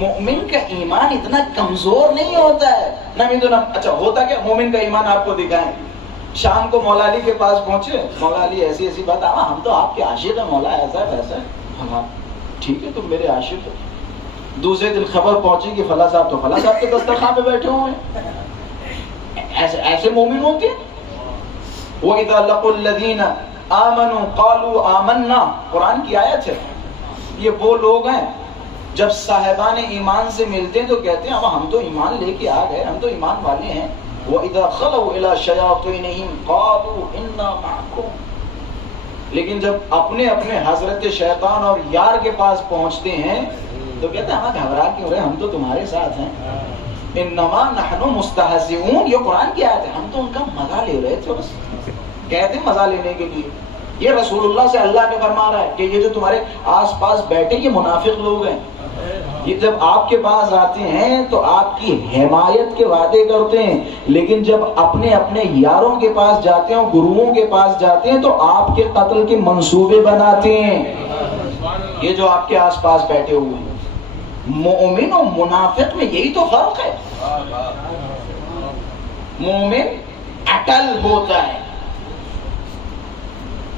مومن کا ایمان اتنا کمزور نہیں ہوتا ہے. اچھا ہوتا کیا؟ مومن کا ایمان آپ کو دکھائیں. شام کو مولا علی کے پاس پہنچے، مولا علی ایسی ایسی بات، ہم تو آپ کے عاشق ہیں مولا، ایسا ہے ویسا ہے. ٹھیک ہے تم میرے عاشق ہو. دوسرے دن خبر پہنچی کہ فلاں صاحب تو فلاں صاحب کے دسترخوان پہ بیٹھے ہوئے ہیں. ایسے مومن ہوتے ہیں. وَإِذَا لَقُوا الَّذِينَ آمَنُوا قَالُوا آمَنَّا. قرآن کی آیت ہے. یہ وہ لوگ ہیں جب صاحبان ایمان سے ملتے ہیں تو کہتے ہیں ہم تو ایمان لے کے آ گئے، ہم تو ایمان والے ہیں. وَإِذَا خَلَوْا إِلَىٰ شَيَاطِينِهِمْ قَالُوا إِنَّا مَعَكُمْ. لیکن جب اپنے اپنے حضرت شیطان اور یار کے پاس پہنچتے ہیں تو کہتے ہیں ہاں گھبرا کیوں رہے، ہم تو تمہارے ساتھ ہیں. انما نحن مستہزئون، یہ قرآن کی آیت ہے. ہم تو ان کا مزہ لے رہے تھے، بس کہتے ہیں مزہ لینے کے لیے. یہ رسول اللہ سے اللہ نے فرما رہا ہے کہ یہ جو تمہارے آس پاس بیٹھے یہ منافق لوگ ہیں. یہ جب آپ کے پاس آتے ہیں تو آپ کی حمایت کے وعدے کرتے ہیں، لیکن جب اپنے اپنے یاروں کے پاس جاتے ہیں، گروہوں کے پاس جاتے ہیں تو آپ کے قتل کے منصوبے بناتے ہیں. یہ جو آپ کے آس پاس بیٹھے ہوئے ہیں، مومن و منافق میں یہی تو فرق ہے. مومن اٹل ہوتا ہے،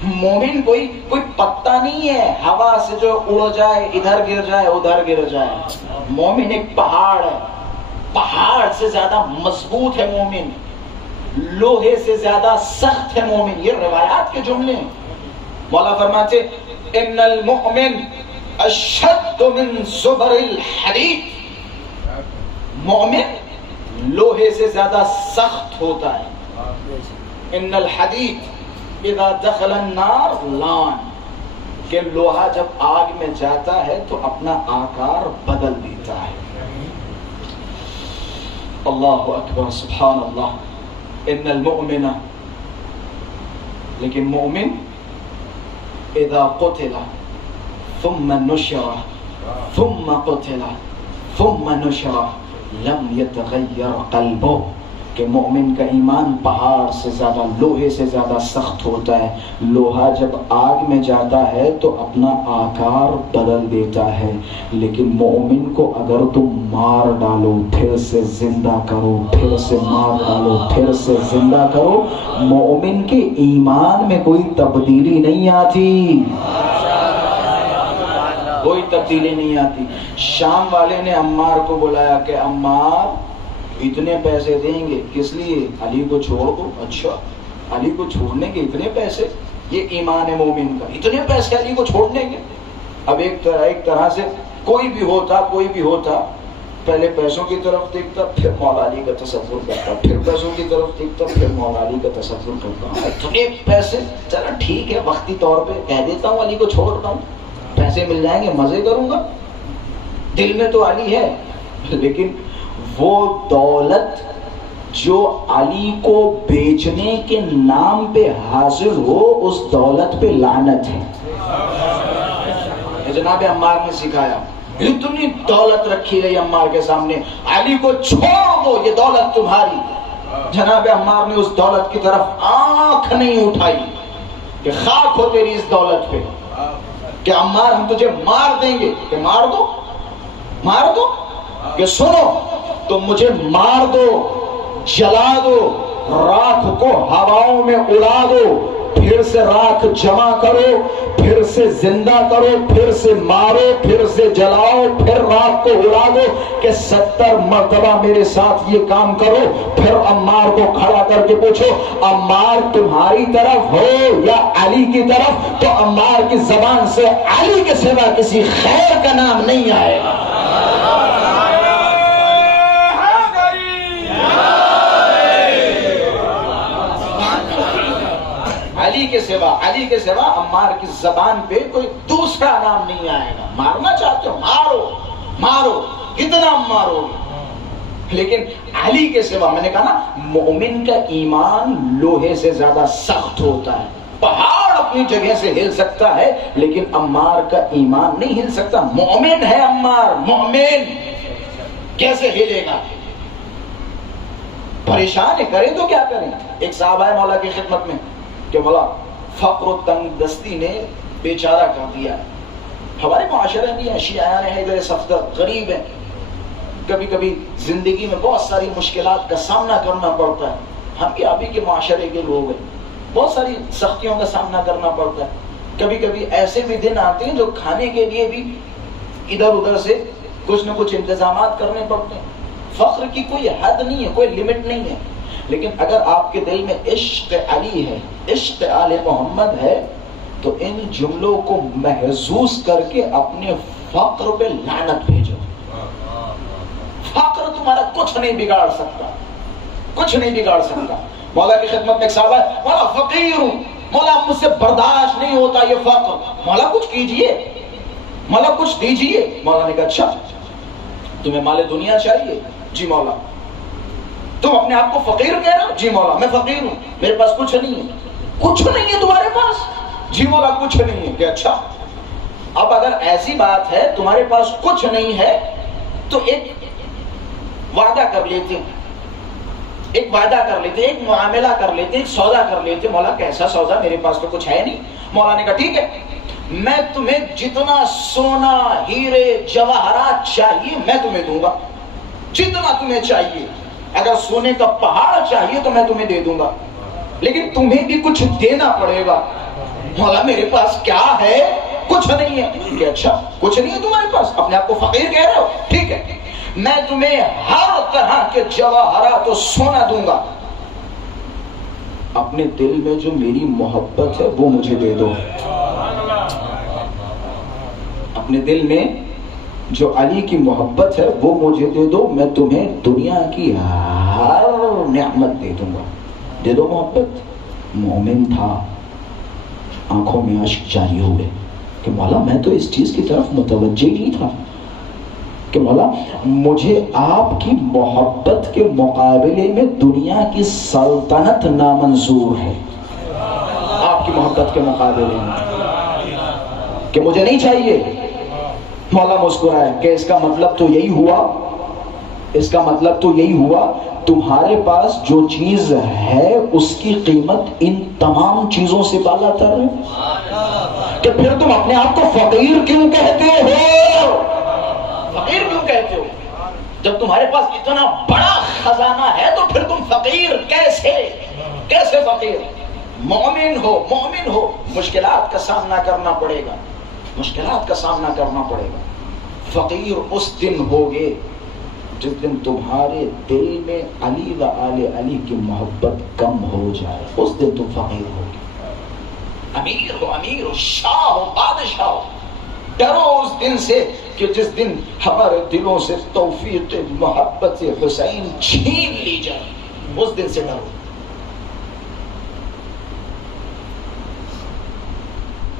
مومن کوئی پتا نہیں ہے ہوا سے جو اڑ جائے، ادھر گر جائے ادھر گر جائے. مومن ایک پہاڑ ہے، پہاڑ سے زیادہ مضبوط ہے مومن، لوہے سے زیادہ سخت ہے مومن. یہ روایات کے جملے ہیں. مولا فرماتے ان المؤمن اشد من زبر الحدید، مومن لوہے سے زیادہ سخت ہوتا ہے. ان الحدید اذا دخل النار لان، کہ لوہا جب آگ میں جاتا ہے تو اپنا آکار بدل دیتا ہے. اللہ اکبر، سبحان اللہ. ان المؤمن، لیکن مومن اذا قتل ثم نشر ثم قتل ثم نشر لم يتغیر قلبه، کہ مومن کا ایمان پہاڑ سے زیادہ، لوہے سے زیادہ سخت ہوتا ہے. لوہا جب آگ میں جاتا ہے تو اپنا آکار بدل دیتا ہے، لیکن مومن کو اگر تم مار ڈالو پھر سے زندہ کرو، پھر سے مار ڈالو پھر سے زندہ کرو، مومن کے ایمان میں کوئی تبدیلی نہیں آتی، کوئی تبدیلی نہیں آتی. شام والے نے عمار کو بلایا کہ عمار اتنے پیسے دیں گے، کس لیے؟ علی کو چھوڑ دو. اچھا، علی کو چھوڑنے کے اتنے پیسے؟ یہ ایمان ہے مومن کا، اتنے پیسے علی کو چھوڑنے کے. اب ایک طرح سے کوئی بھی ہوتا پہلے پیسوں کی طرف دیکھتا، پھر مولا علی کا تصور کرتا، پھر پیسوں کی طرف دیکھتا، پھر مولا علی کا تصور کرتا. اتنے پیسے، چلو ٹھیک ہے وقتی طور پہ کہہ دیتا ہوں علی کو چھوڑتا ہوں، پیسے مل جائیں گے مزے کروں گا. دل میں تو علی ہے، لیکن وہ دولت جو علی کو بیچنے کے نام پہ حاصل ہو، اس دولت پہ لعنت ہے. جناب عمار نے سکھایا، اتنی دولت رکھی گئی عمار کے سامنے، علی کو چھوڑ دو یہ دولت تمہاری. جناب عمار نے اس دولت کی طرف آنکھ نہیں اٹھائی کہ خاک ہو تیری اس دولت پہ، کہ عمار ہم تجھے مار دیں گے. کہ مار دو کہ سنو، تو مجھے مار دو، جلا دو، راکھ کو ہواؤں میں اڑا دو، پھر سے راکھ جمع کرو، پھر سے زندہ کرو، پھر سے مارو، پھر سے جلاؤ، پھر راکھ کو اڑا دو، کہ 70 مرتبہ میرے ساتھ یہ کام کرو. پھر عمار کو کھڑا کر کے پوچھو عمار تمہاری طرف ہو یا علی کی طرف؟ تو عمار کی زبان سے علی کے سوا کسی خیر کا نام نہیں آئے گا. علی کے سوا عمار کی زبان پہ کوئی دوسرا نام نہیں آئے گا. مارنا چاہتے ہو مارو، کتنا مارو، لیکن علی کے سوا، میں نے کہا نا مومن کا ایمان لوہے سے زیادہ سخت ہوتا ہے. پہاڑ اپنی جگہ سے ہل سکتا ہے لیکن عمار کا ایمان نہیں ہل سکتا. مومن ہے عمار، مومن کیسے ہلے گا؟ پریشان ہے، کریں تو کیا کریں. ایک صاحب آئے مولا کی خدمت میں کہ مولا فقر و تنگ دستی نے بیچارہ کر دیا. ہمارے معاشرے میں اشیاء ہیں ادھر صفدر غریب ہیں، کبھی کبھی زندگی میں بہت ساری مشکلات کا سامنا کرنا پڑتا ہے. ہم بھی آپ ہی کے معاشرے کے لوگ ہیں، بہت ساری سختیوں کا سامنا کرنا پڑتا ہے. کبھی کبھی ایسے بھی دن آتے ہیں جو کھانے کے لیے بھی ادھر ادھر سے کچھ نہ کچھ انتظامات کرنے پڑتے ہیں. فقر کی کوئی حد نہیں ہے، کوئی لمٹ نہیں ہے، لیکن اگر آپ کے دل میں عشق علی ہے، عشق آل محمد ہے، تو ان جملوں کو محسوس کر کے اپنے فقر پہ لعنت بھیجو. فقر تمہارا کچھ نہیں بگاڑ سکتا, کچھ نہیں بگاڑ سکتا. مولا کی خدمت میں ایک صاحب ہے, مولا فقیر ہوں, مولا مجھ سے برداشت نہیں ہوتا یہ فقر. مولا کچھ کیجئے, مولا کچھ دیجئے. مولا نے کہا اچھا تمہیں مال دنیا چاہیے؟ جی مولا. تم اپنے آپ کو فقیر کہہ رہے ہو؟ جی مولا میں فقیر ہوں, میرے پاس کچھ نہیں ہے. کچھ نہیں ہے تمہارے پاس؟ جی مولا کچھ نہیں ہے. کہ اچھا اب اگر ایسی بات ہے تمہارے پاس کچھ نہیں ہے تو ایک وعدہ کر لیتے, ایک وعدہ کر لیتے, ایک معاملہ کر لیتے, ایک سودا کر لیتے. مولا کیسا سودا؟ میرے پاس تو کچھ ہے نہیں. مولا نے کہا ٹھیک ہے, میں تمہیں جتنا سونا ہیرے جواہرات چاہیے میں تمہیں دوں گا, جتنا تمہیں چاہیے. اگر سونے کا پہاڑ چاہیے تو میں تمہیں دے دوں گا, لیکن تمہیں بھی کچھ دینا پڑے گا. مولا میرے پاس کیا ہے؟ کچھ نہیں ہے. کہ اچھا کچھ نہیں ہے تمہارے پاس, اپنے آپ کو فقیر کہہ رہے ہو؟ ٹھیک ہے میں تمہیں ہر طرح کے جواہرات و سونا دوں گا, اپنے دل میں جو میری محبت ہے وہ مجھے دے دو. اپنے دل میں جو علی کی محبت ہے وہ مجھے دے دو, میں تمہیں دنیا کی ہر نعمت دے دوں گا. دے دو محبت. مومن تھا, آنکھوں میں اشک جاری ہوئے کہ مولا میں تو اس چیز کی طرف متوجہ نہیں تھا کہ مولا مجھے آپ کی محبت کے مقابلے میں دنیا کی سلطنت نامنظور ہے. آپ کی محبت کے مقابلے میں کہ مجھے نہیں چاہیے. مولا مسکرائے کہ اس کا مطلب تو یہی ہوا, اس کا مطلب تو یہی ہوا تمہارے پاس جو چیز ہے اس کی قیمت ان تمام چیزوں سے بالا تر ہے. کہ پھر تم اپنے آپ کو فقیر کیوں کہتے ہو؟ فقیر کیوں کہتے ہو جب تمہارے پاس اتنا بڑا خزانہ ہے؟ تو پھر تم فقیر کیسے فقیر؟ مومن ہو, مومن ہو, مشکلات کا سامنا کرنا پڑے گا, مشکلات کا سامنا کرنا پڑے گا. فقیر اس دن ہوگے جس دن تمہارے دل میں علی و آل علی کی محبت کم ہو جائے, اس دن تم فقیر ہوگے. امیر ہو, امیر ہو, شاہ ہو, بادشاہ ہو, ڈرو اس دن سے کہ جس دن ہمارے دلوں سے توفیق محبت حسین چھین لی جائے, اس دن سے ڈرو.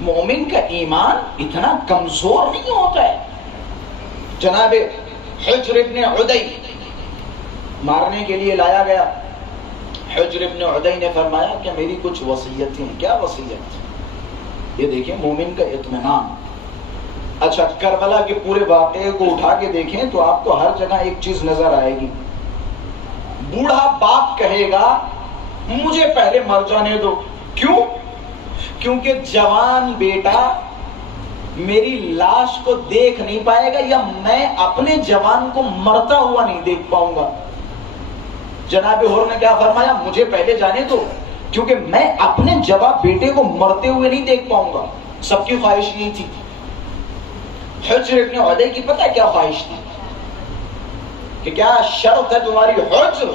مومن کا ایمان اتنا کمزور نہیں ہوتا ہے. جناب حجر ابن عدی مارنے کے لیے لایا گیا. حجر ابن عدی نے فرمایا کہ میری کچھ وصیتیں ہیں. کیا وصیت؟ یہ دیکھیں مومن کا اطمینان. اچھا کربلا کے پورے واقعے کو اٹھا کے دیکھیں تو آپ کو ہر جگہ ایک چیز نظر آئے گی. بوڑھا باپ کہے گا مجھے پہلے مر جانے دو. کیوں؟ کیونکہ جوان بیٹا میری لاش کو دیکھ نہیں پائے گا, یا میں اپنے جوان کو مرتا ہوا نہیں دیکھ پاؤں گا. جناب حر نے کیا فرمایا؟ مجھے پہلے جانے دو, کیونکہ میں اپنے جوان بیٹے کو مرتے ہوئے نہیں دیکھ پاؤں گا. سب کی خواہش یہی تھی. حجر ابن عدی کی پتہ کیا خواہش تھی؟ کہ کیا شرط ہے تمہاری حجر؟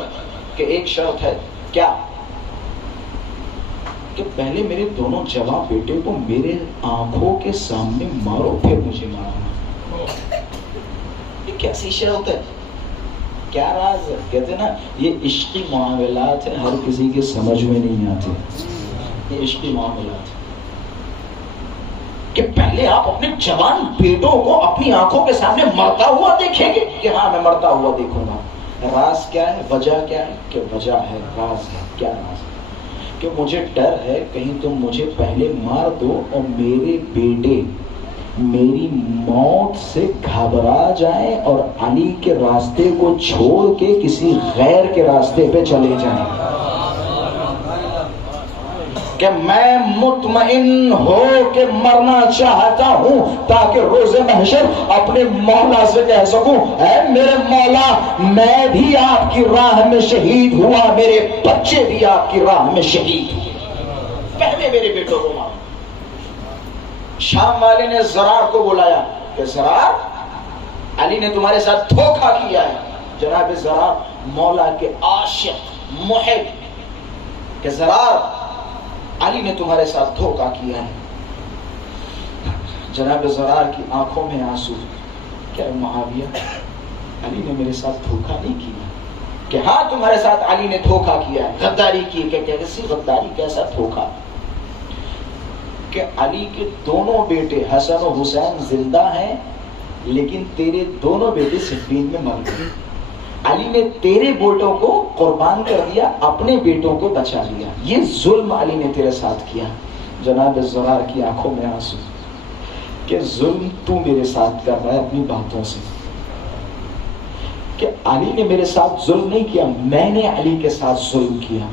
کہ ایک شرط ہے. کیا؟ کہ پہلے میرے دونوں جوان بیٹے کو میرے آنکھوں کے سامنے مارو, پھر مجھے مارنا. یہ کیسی شرط ہے؟ کیا راز ہے؟ کہتے نا یہ عشقی معاملات ہیں, ہر کسی کے سمجھ میں نہیں آتے. یہ عشقی معاملات ہیں کہ پہلے آپ اپنے جوان بیٹوں کو اپنی آنکھوں کے سامنے مرتا ہوا دیکھیں گے کہ ہاں میں مرتا ہوا دیکھوں گا. راز کیا ہے؟ وجہ کیا ہے؟ کہ وجہ ہے, راز ہے. کیا راز ہے؟ کہ مجھے ڈر ہے کہیں تم مجھے پہلے مار دو اور میرے بیٹے میری موت سے گھبرا جائیں اور علی کے راستے کو چھوڑ کے کسی غیر کے راستے پہ چلے جائیں. کہ میں مطمئن ہو کہ مرنا چاہتا ہوں تاکہ روز محشر اپنے مولا سے کہہ سکوں اے میرے مولا میں بھی آپ کی راہ میں شہید ہوا, میرے بچے بھی آپ کی راہ میں شہید ہوئے. پہلے میرے بیٹوں کو مارا. شام والے نے زرار کو بلایا کہ زرار علی نے تمہارے ساتھ دھوکہ کیا ہے. جناب زرار مولا کے عاشق محب کہ زرار علی نے تمہارے ساتھ دھوکہ کیا ہے. جناب زرار کی آنکھوں میں آنسو. کیا معاویہ علی نے میرے ساتھ دھوکہ نہیں کیا؟ کہ ہاں تمہارے ساتھ علی نے دھوکہ کیا ہے, غداری کی. کہ کیسی غداری, کیسا دھوکہ؟ کہ علی کے دونوں بیٹے حسن و حسین زندہ ہیں لیکن تیرے دونوں بیٹے صفین میں مر گئے. علی نے تیرے بیٹوں کو قربان کر دیا, اپنے بیٹوں کو بچا لیا. یہ ظلم علی نے تیرے ساتھ کیا. جناب زرار کی آنکھوں میں آنسو کہ ظلم تو میرے ساتھ کر رہا ہے اپنی باتوں سے. کہ علی نے میرے ساتھ ظلم نہیں کیا, میں نے علی کے ساتھ ظلم کیا.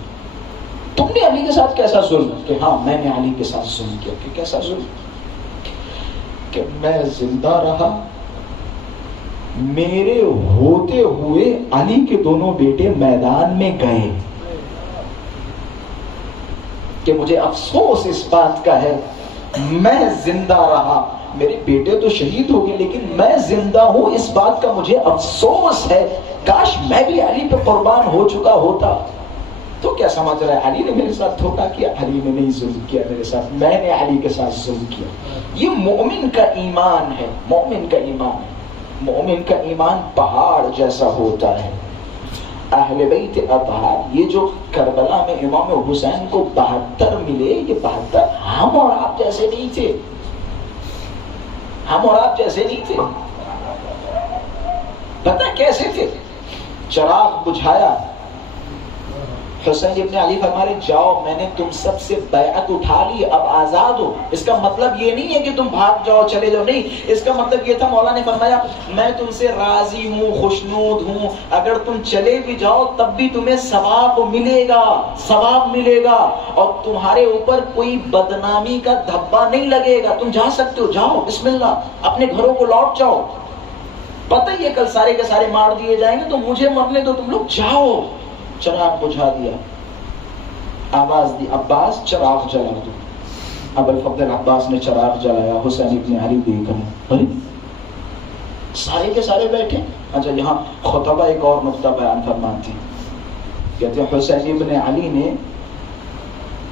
تم نے علی کے ساتھ کیسا ظلم؟ کہ ہاں میں نے علی کے ساتھ ظلم کیا. کہ کیسا ظلم؟ کہ میں زندہ رہا, میرے ہوتے ہوئے علی کے دونوں بیٹے میدان میں گئے. کہ مجھے افسوس اس بات کا ہے میں زندہ رہا, میرے بیٹے تو شہید ہو گئے لیکن میں زندہ ہوں, اس بات کا مجھے افسوس ہے. کاش میں بھی علی پہ قربان ہو چکا ہوتا. تو کیا سمجھ رہا ہے علی نے میرے ساتھ دھوکہ کیا؟ علی نے نہیں ظلم کیا میرے ساتھ, میں نے علی کے ساتھ ظلم کیا. یہ مومن کا ایمان ہے, مومن کا ایمان ہے. مومن کا ایمان پہاڑ جیسا ہوتا ہے. اہل بیت اطہار, یہ جو کربلا میں امام حسین کو 72 ملے, یہ 72 ہم اور آپ جیسے نہیں تھے. ہم اور آپ جیسے نہیں تھے. پتہ کیسے تھے؟ چراغ بجھایا, حسین ابن علی فرما رہے جاؤ میں نے تم سب سے بیعت اٹھا لی, اب آزاد ہو. اس کا مطلب یہ نہیں ہے کہ تم بھاگ جاؤ چلے جاؤ, نہیں. اس کا مطلب یہ تھا, مولا نے فرمایا میں تم سے راضی ہوں, خوشنود ہوں, اگر تم چلے بھی جاؤ تب بھی تمہیں ثواب ملے گا, ثواب ملے گا, اور تمہارے اوپر کوئی بدنامی کا دھبا نہیں لگے گا. تم جا سکتے ہو, جاؤ بسم اللہ, اپنے گھروں کو لوٹ جاؤ. پتہ یہ کل سارے کے سارے مار دیے جائیں گے تو مجھے مرنے دو, تم لوگ جاؤ. چراغ بجھا دیا, آواز دی عباس چراغ جلا دو. ابوالفضل عباس نے چراغ جلایا. حسین ابن علی دیکھ رہے, سارے کے سارے بیٹھے. اچھا یہاں خطبہ ایک اور نقطہ بیان فرماتی, کہتے ہیں حسین ابن علی نے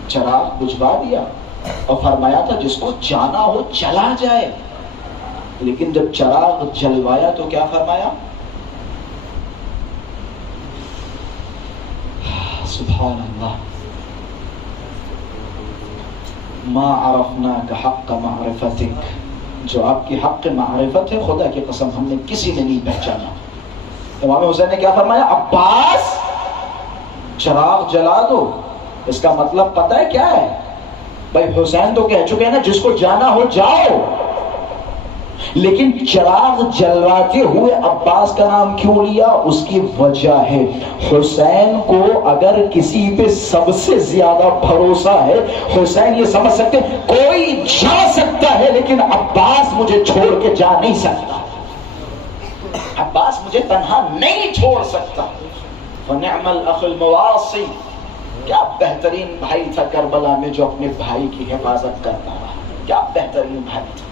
چراغ بجھوا دیا اور فرمایا تھا جس کو جانا ہو چلا جائے. لیکن جب چراغ جلوایا تو کیا فرمایا؟ سبحان اللہ, ما عرفناک حق معرفتک, جو آپ کی حق معرفت ہے خدا کی قسم ہم نے کسی نے نہیں پہچانا. امام حسین نے کیا فرمایا؟ عباس چراغ جلا دو. اس کا مطلب پتہ ہے کیا ہے بھائی؟ حسین تو کہہ چکے ہیں نا جس کو جانا ہو جاؤ, لیکن چراغ جلواتے ہوئے عباس کا نام کیوں لیا؟ اس کی وجہ ہے حسین کو اگر کسی پہ سب سے زیادہ بھروسہ ہے, حسین یہ سمجھ سکتے کوئی جا سکتا ہے لیکن عباس مجھے چھوڑ کے جا نہیں سکتا, عباس مجھے تنہا نہیں چھوڑ سکتا. فنعم الاخ المواصی, کیا بہترین بھائی تھا کربلا میں جو اپنے بھائی کی حفاظت کرتا رہا. کیا بہترین بھائی تھا,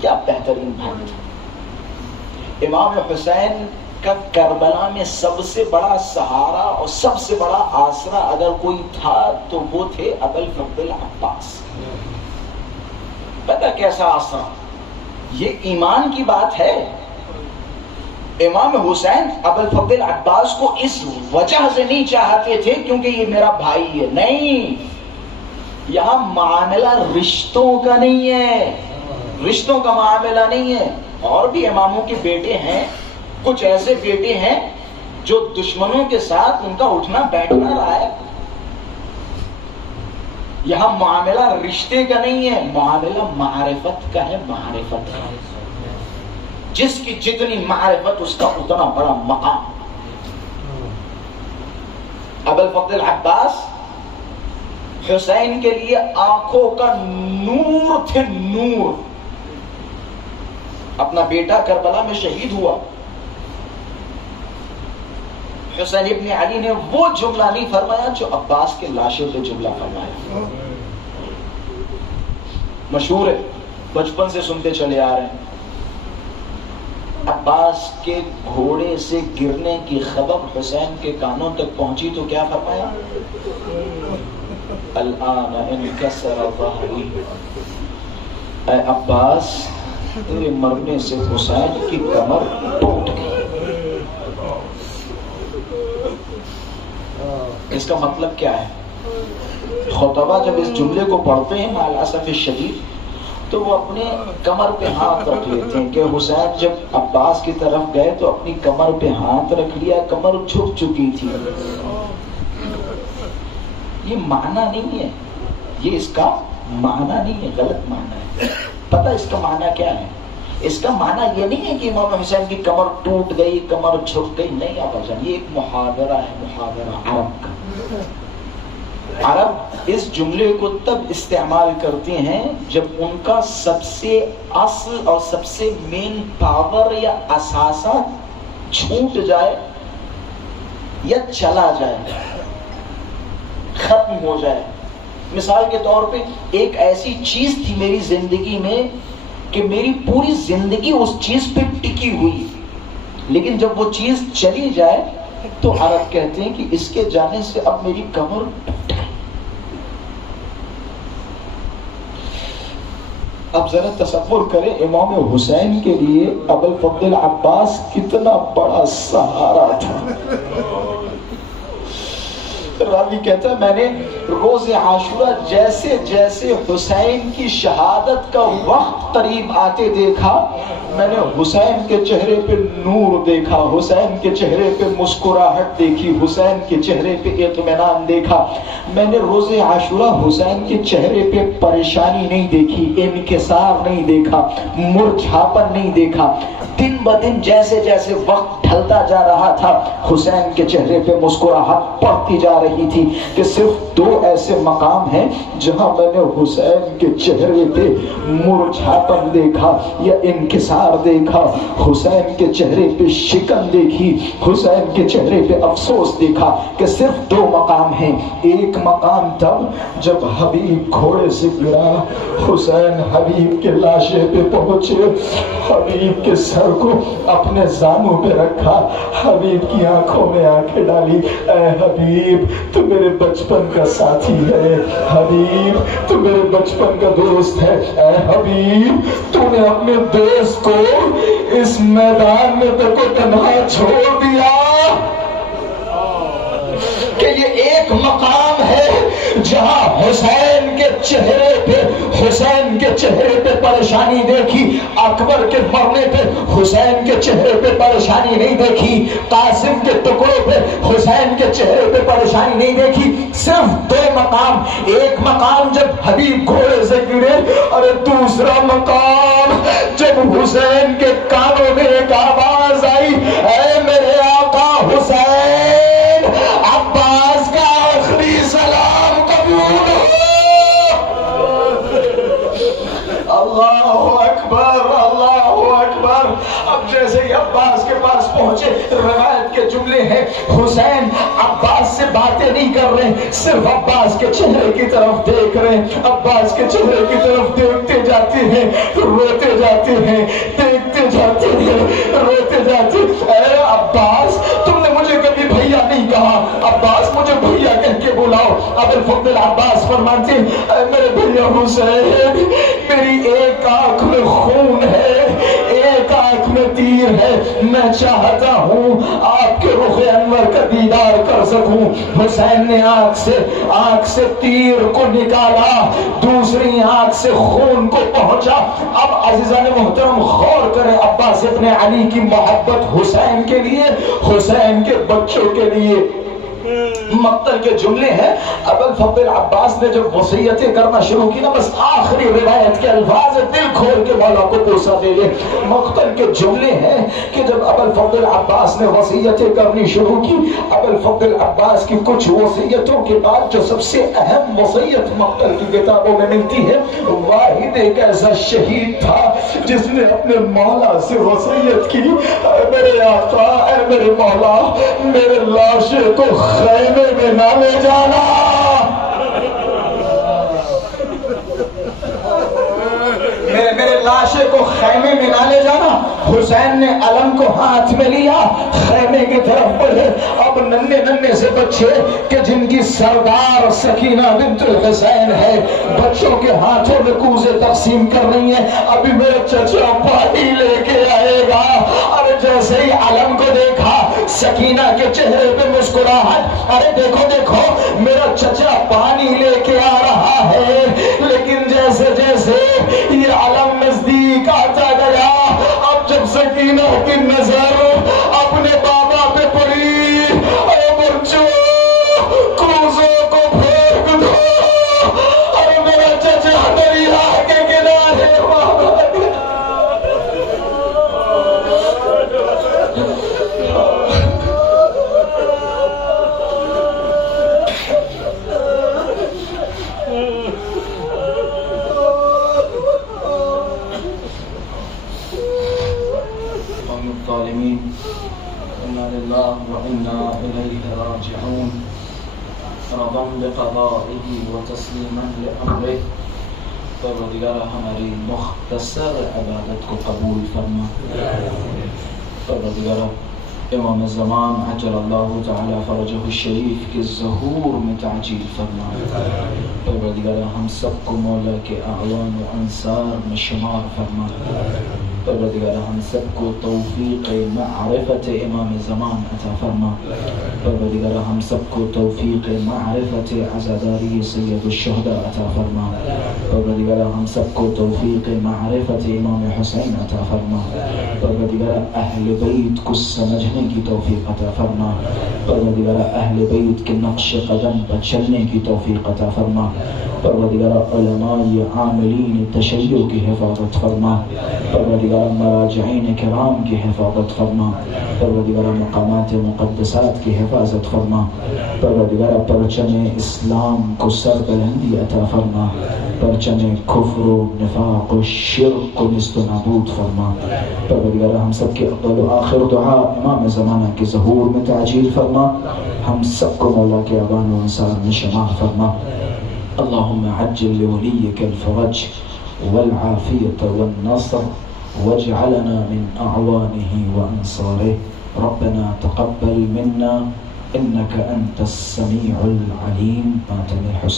کیا بہترین بھائی تھا. امام حسین کا کربلا میں سب سے بڑا سہارا اور سب سے بڑا آسرا اگر کوئی تھا تو وہ تھے ابوالفضل عباس. پتہ کیسا آسرا؟ یہ ایمان کی بات ہے. امام حسین ابوالفضل عباس کو اس وجہ سے نہیں چاہتے تھے کیونکہ یہ میرا بھائی ہے, نہیں. یہاں معاملہ رشتوں کا نہیں ہے, رشتوں کا معاملہ نہیں ہے. اور بھی اماموں کے بیٹے ہیں, کچھ ایسے بیٹے ہیں جو دشمنوں کے ساتھ ان کا اٹھنا بیٹھنا رہا ہے. یہاں معاملہ رشتے کا نہیں ہے, معاملہ معرفت کا ہے. معرفت کا, جس کی جتنی معرفت اس کا اتنا بڑا مقام. ابوالفضل عباس حسین کے لیے آنکھوں کا نور تھے, نور. اپنا بیٹا کربلا میں شہید ہوا, حسین ابن علی نے وہ جملہ نہیں فرمایا جو عباس کے لاشوں پہ جملہ فرمایا. مشہور ہے, بچپن سے سنتے چلے آ رہے ہیں. عباس کے گھوڑے سے گرنے کی خبر حسین کے کانوں تک پہنچی تو کیا فرمایا؟ الآن انکسر ظہری. اے عباس تیرے مرنے سے حسین کی کمر ٹوٹ گئی۔ اس کا مطلب کیا ہے؟ خطبہ جب اس جملے کو پڑھتے ہیں مع الاسف الشدید تو وہ اپنے کمر پہ ہاتھ رکھ لیتے ہیں کہ حسین جب عباس کی طرف گئے تو اپنی کمر پہ ہاتھ رکھ لیا، کمر جھک چکی تھی۔ یہ معنی نہیں ہے، یہ اس کا معنی نہیں ہے، غلط معنی ہے۔ پتہ اس کا معنی کیا ہے؟ اس کا معنی یہ نہیں ہے کہ امام حسین کی کمر ٹوٹ گئی، کمر جھک گئی، نہیں آبا جان، یہ ایک محاورہ ہے، محاورہ عرب کا۔ عرب اس جملے کو تب استعمال کرتے ہیں جب ان کا سب سے اصل اور سب سے مین پاور یا اثاثہ چھوٹ جائے یا چلا جائے، ختم ہو جائے۔ مثال کے طور پہ ایک ایسی چیز تھی میری زندگی میں کہ میری پوری زندگی اس چیز پہ ٹکی ہوئی، لیکن جب وہ چیز چلی جائے تو عرب کہتے ہیں کہ اس کے جانے سے اب میری کمر ٹوٹ گئی۔ اب ذرا تصور کریں امام حسین کے لیے ابوالفضل عباس کتنا بڑا سہارا تھا۔ راوی کہتا ہے میں نے روز عاشورہ جیسے جیسے حسین کی شہادت کا وقت قریب آتے دیکھا، میں نے حسین کے چہرے پہ نور دیکھا، حسین کے چہرے پہ مسکراہٹ دیکھی، حسین کے چہرے پہ اطمینان دیکھا۔ میں نے روز عاشورہ حسین کے چہرے پہ پریشانی نہیں دیکھی، انکسار نہیں دیکھا، مرجھاپن نہیں دیکھا۔ دن بدن جیسے جیسے وقت ڈھلتا جا رہا تھا حسین کے چہرے پہ مسکراہٹ بڑھتی جا رہی تھی کہ صرف دو ایسے مقام ہیں جہاں میں نے حسین کے چہرے پہ مرجھاپن دیکھا یا انکسار دیکھا، حسین کے چہرے پہ شکن دیکھی، حسین کے چہرے پہ افسوس دیکھا کہ صرف دو مقام ہیں۔ ایک مقام تب جب حبیب گھوڑے سے گرا، حسین حبیب کے لاشے پہ پہنچے، حبیب کے سر کو اپنے زانوں پہ رکھا، حبیب کی آنکھوں میں آنکھیں ڈالی، اے حبیب تو میرے بچپن کا ساتھی ہے، حبیب تو میرے بچپن کا دوست ہے، اے حبیب تو نے اپنے دوست کو اس میدان میں تو تنہا چھوڑ دیا۔ کہ یہ ایک مقام ہے جہاں حسین کے چہرے پہ پریشانی دیکھی، اکبر کے مرنے پہ حسین کے چہرے پہ پریشانی نہیں دیکھی، قاسم کے ٹکڑوں پہ حسین کے چہرے پہ پریشانی نہیں دیکھی۔ صرف دو مقام، ایک مقام جب حبیب گھوڑے سے گرے اور دوسرا مقام جب حسین کے کانوں میں ایک آواز آئی، اے میرے آقا حسین، عباس کا آخری سلام قبول ہو۔ اللہ اکبر، اللہ اکبر۔ اب جیسے ہی عباس کے پاس پہنچے، روایت کے جملے ہیں حسین عباس سے باتیں نہیں کر رہے، صرف عباس کے چہرے کی طرف دیکھ رہے ہیں، عباس کے چہرے کی طرف دیکھتے جاتے ہیں، روتے جاتے ہیں، دیکھتے جاتے ہیں، روتے جاتے ہیں۔ اے عباس تم نے مجھے کبھی بھیا نہیں کہا، عباس مجھے بھیا کہہ کے بلاؤ۔ ابوالفضل عباس فرماتے ہیں اے میرے بھیا حسین، میری ایک آنکھ میں خون ہے، ایک آنکھ میں تیر ہے، میں چاہتا ہوں آپ کے رخ انور کا دیدار کر سکوں۔ حسین نے آنکھ سے تیر کو نکالا، دوسری آنکھ سے خون کو پہنچا۔ اب عزیزان محترم غور کریں عباس ابن علی کی محبت حسین کے لیے، حسین کے بچوں کے لیے۔ مقتل کے جملے ہیں ابوالفضل عباس نے جب وصیتیں کرنا شروع کی نا، بس آخری روایت کے الفاظ دل کھول کے مولا کو بوسہ دے لے۔ مقتل کے جملے ہیں کہ جب ابوالفضل عباس نے وصیتیں کرنی شروع کی، ابوالفضل عباس کی کچھ وصیتوں کے بعد جو سب سے اہم وصیت مقتل کی کتابوں میں ملتی ہے، واحد ایک ایسا شہید تھا جس نے اپنے مولا سے وصیت کی، اے میرے آقا، اے میرے مولا، میرے لاشے کو خیمے میں نہ لے جانا، میرے لاشے کو خیمے میں نہ لے جانا، حسین نے علم کو ہاتھ میں لیا، خیمے کی طرف بڑھے۔ اب ننھے سے بچے کہ جن کی سردار سکینہ بنت الحسین ہے، بچوں کے ہاتھوں میں کوزے تقسیم کر رہی ہیں، ابھی میرے چچا پانی لے کے آئے گا۔ اور جیسے ہی علم کو دیکھا، سکینہ کے چہرے پہ مسکراہٹ، ارے دیکھو دیکھو میرا چچا پانی لے کے آ رہا ہے۔ لیکن جیسے جیسے یہ علم نزدیک آتا گیا، اب جب سکینہ کی نظر اپنے بابا پہ پڑی، اے بچوں کوزوں کو پھینک دو، اور میرا چچا دریا کے کنارے مارا گیا۔ إنا لله وإنا إليه راجعون رضا بقضائه وتسليما لأمره۔ پروردگار ہماری مختصر عبادت کو قبول فرما۔ پروردگار امام زمان عجل اللہ تعالی فرجہ الشریف کے ظہور میں تعجیل فرما۔ پروردگار ہم سب کو مولا کے اعوان و انصار میں شمار فرما۔ پروردگار ہم سب کو توفیق معرفت امام زمان عطا فرما۔ پروردگار ہم سب کو توفیق معرفت عزاداری سید الشہداء عطا فرما۔ پروردگار ہم سب کو توفیق معرفت امام حسین عطا فرما۔ پروردگار اہل بیت کو سمجھنے کی توفیق عطا فرما۔ پروردگار اہل بیت کے نقش قدم پر چلنے کی توفیق عطا فرما۔ پروردگار علماء عاملین تشیع کی حفاظت فرما۔ پروردگار مراجعین کرام کی حفاظت فرما۔ پروردگار مقامات مقدسات کی حفاظت فرما۔ پروردگار پرچم اسلام کو سر بلندی عطا فرما۔ پرچم کفر و نفاق و شرک کو نست و نابود فرما۔ پروردگار ہم سب کے اول و آخر دعا امام زمانہ کے ظہور میں تعجیل فرما۔ ہم سب کو مولا کے اعوان و انصار میں شمار فرما۔ اللہم عجل لولیک الفرج والعافیة والنصر واجعلنا من أعوانه وأنصاره۔ ربنا تقبل منا إنك أنت السميع العليم۔ ماتم الحسين۔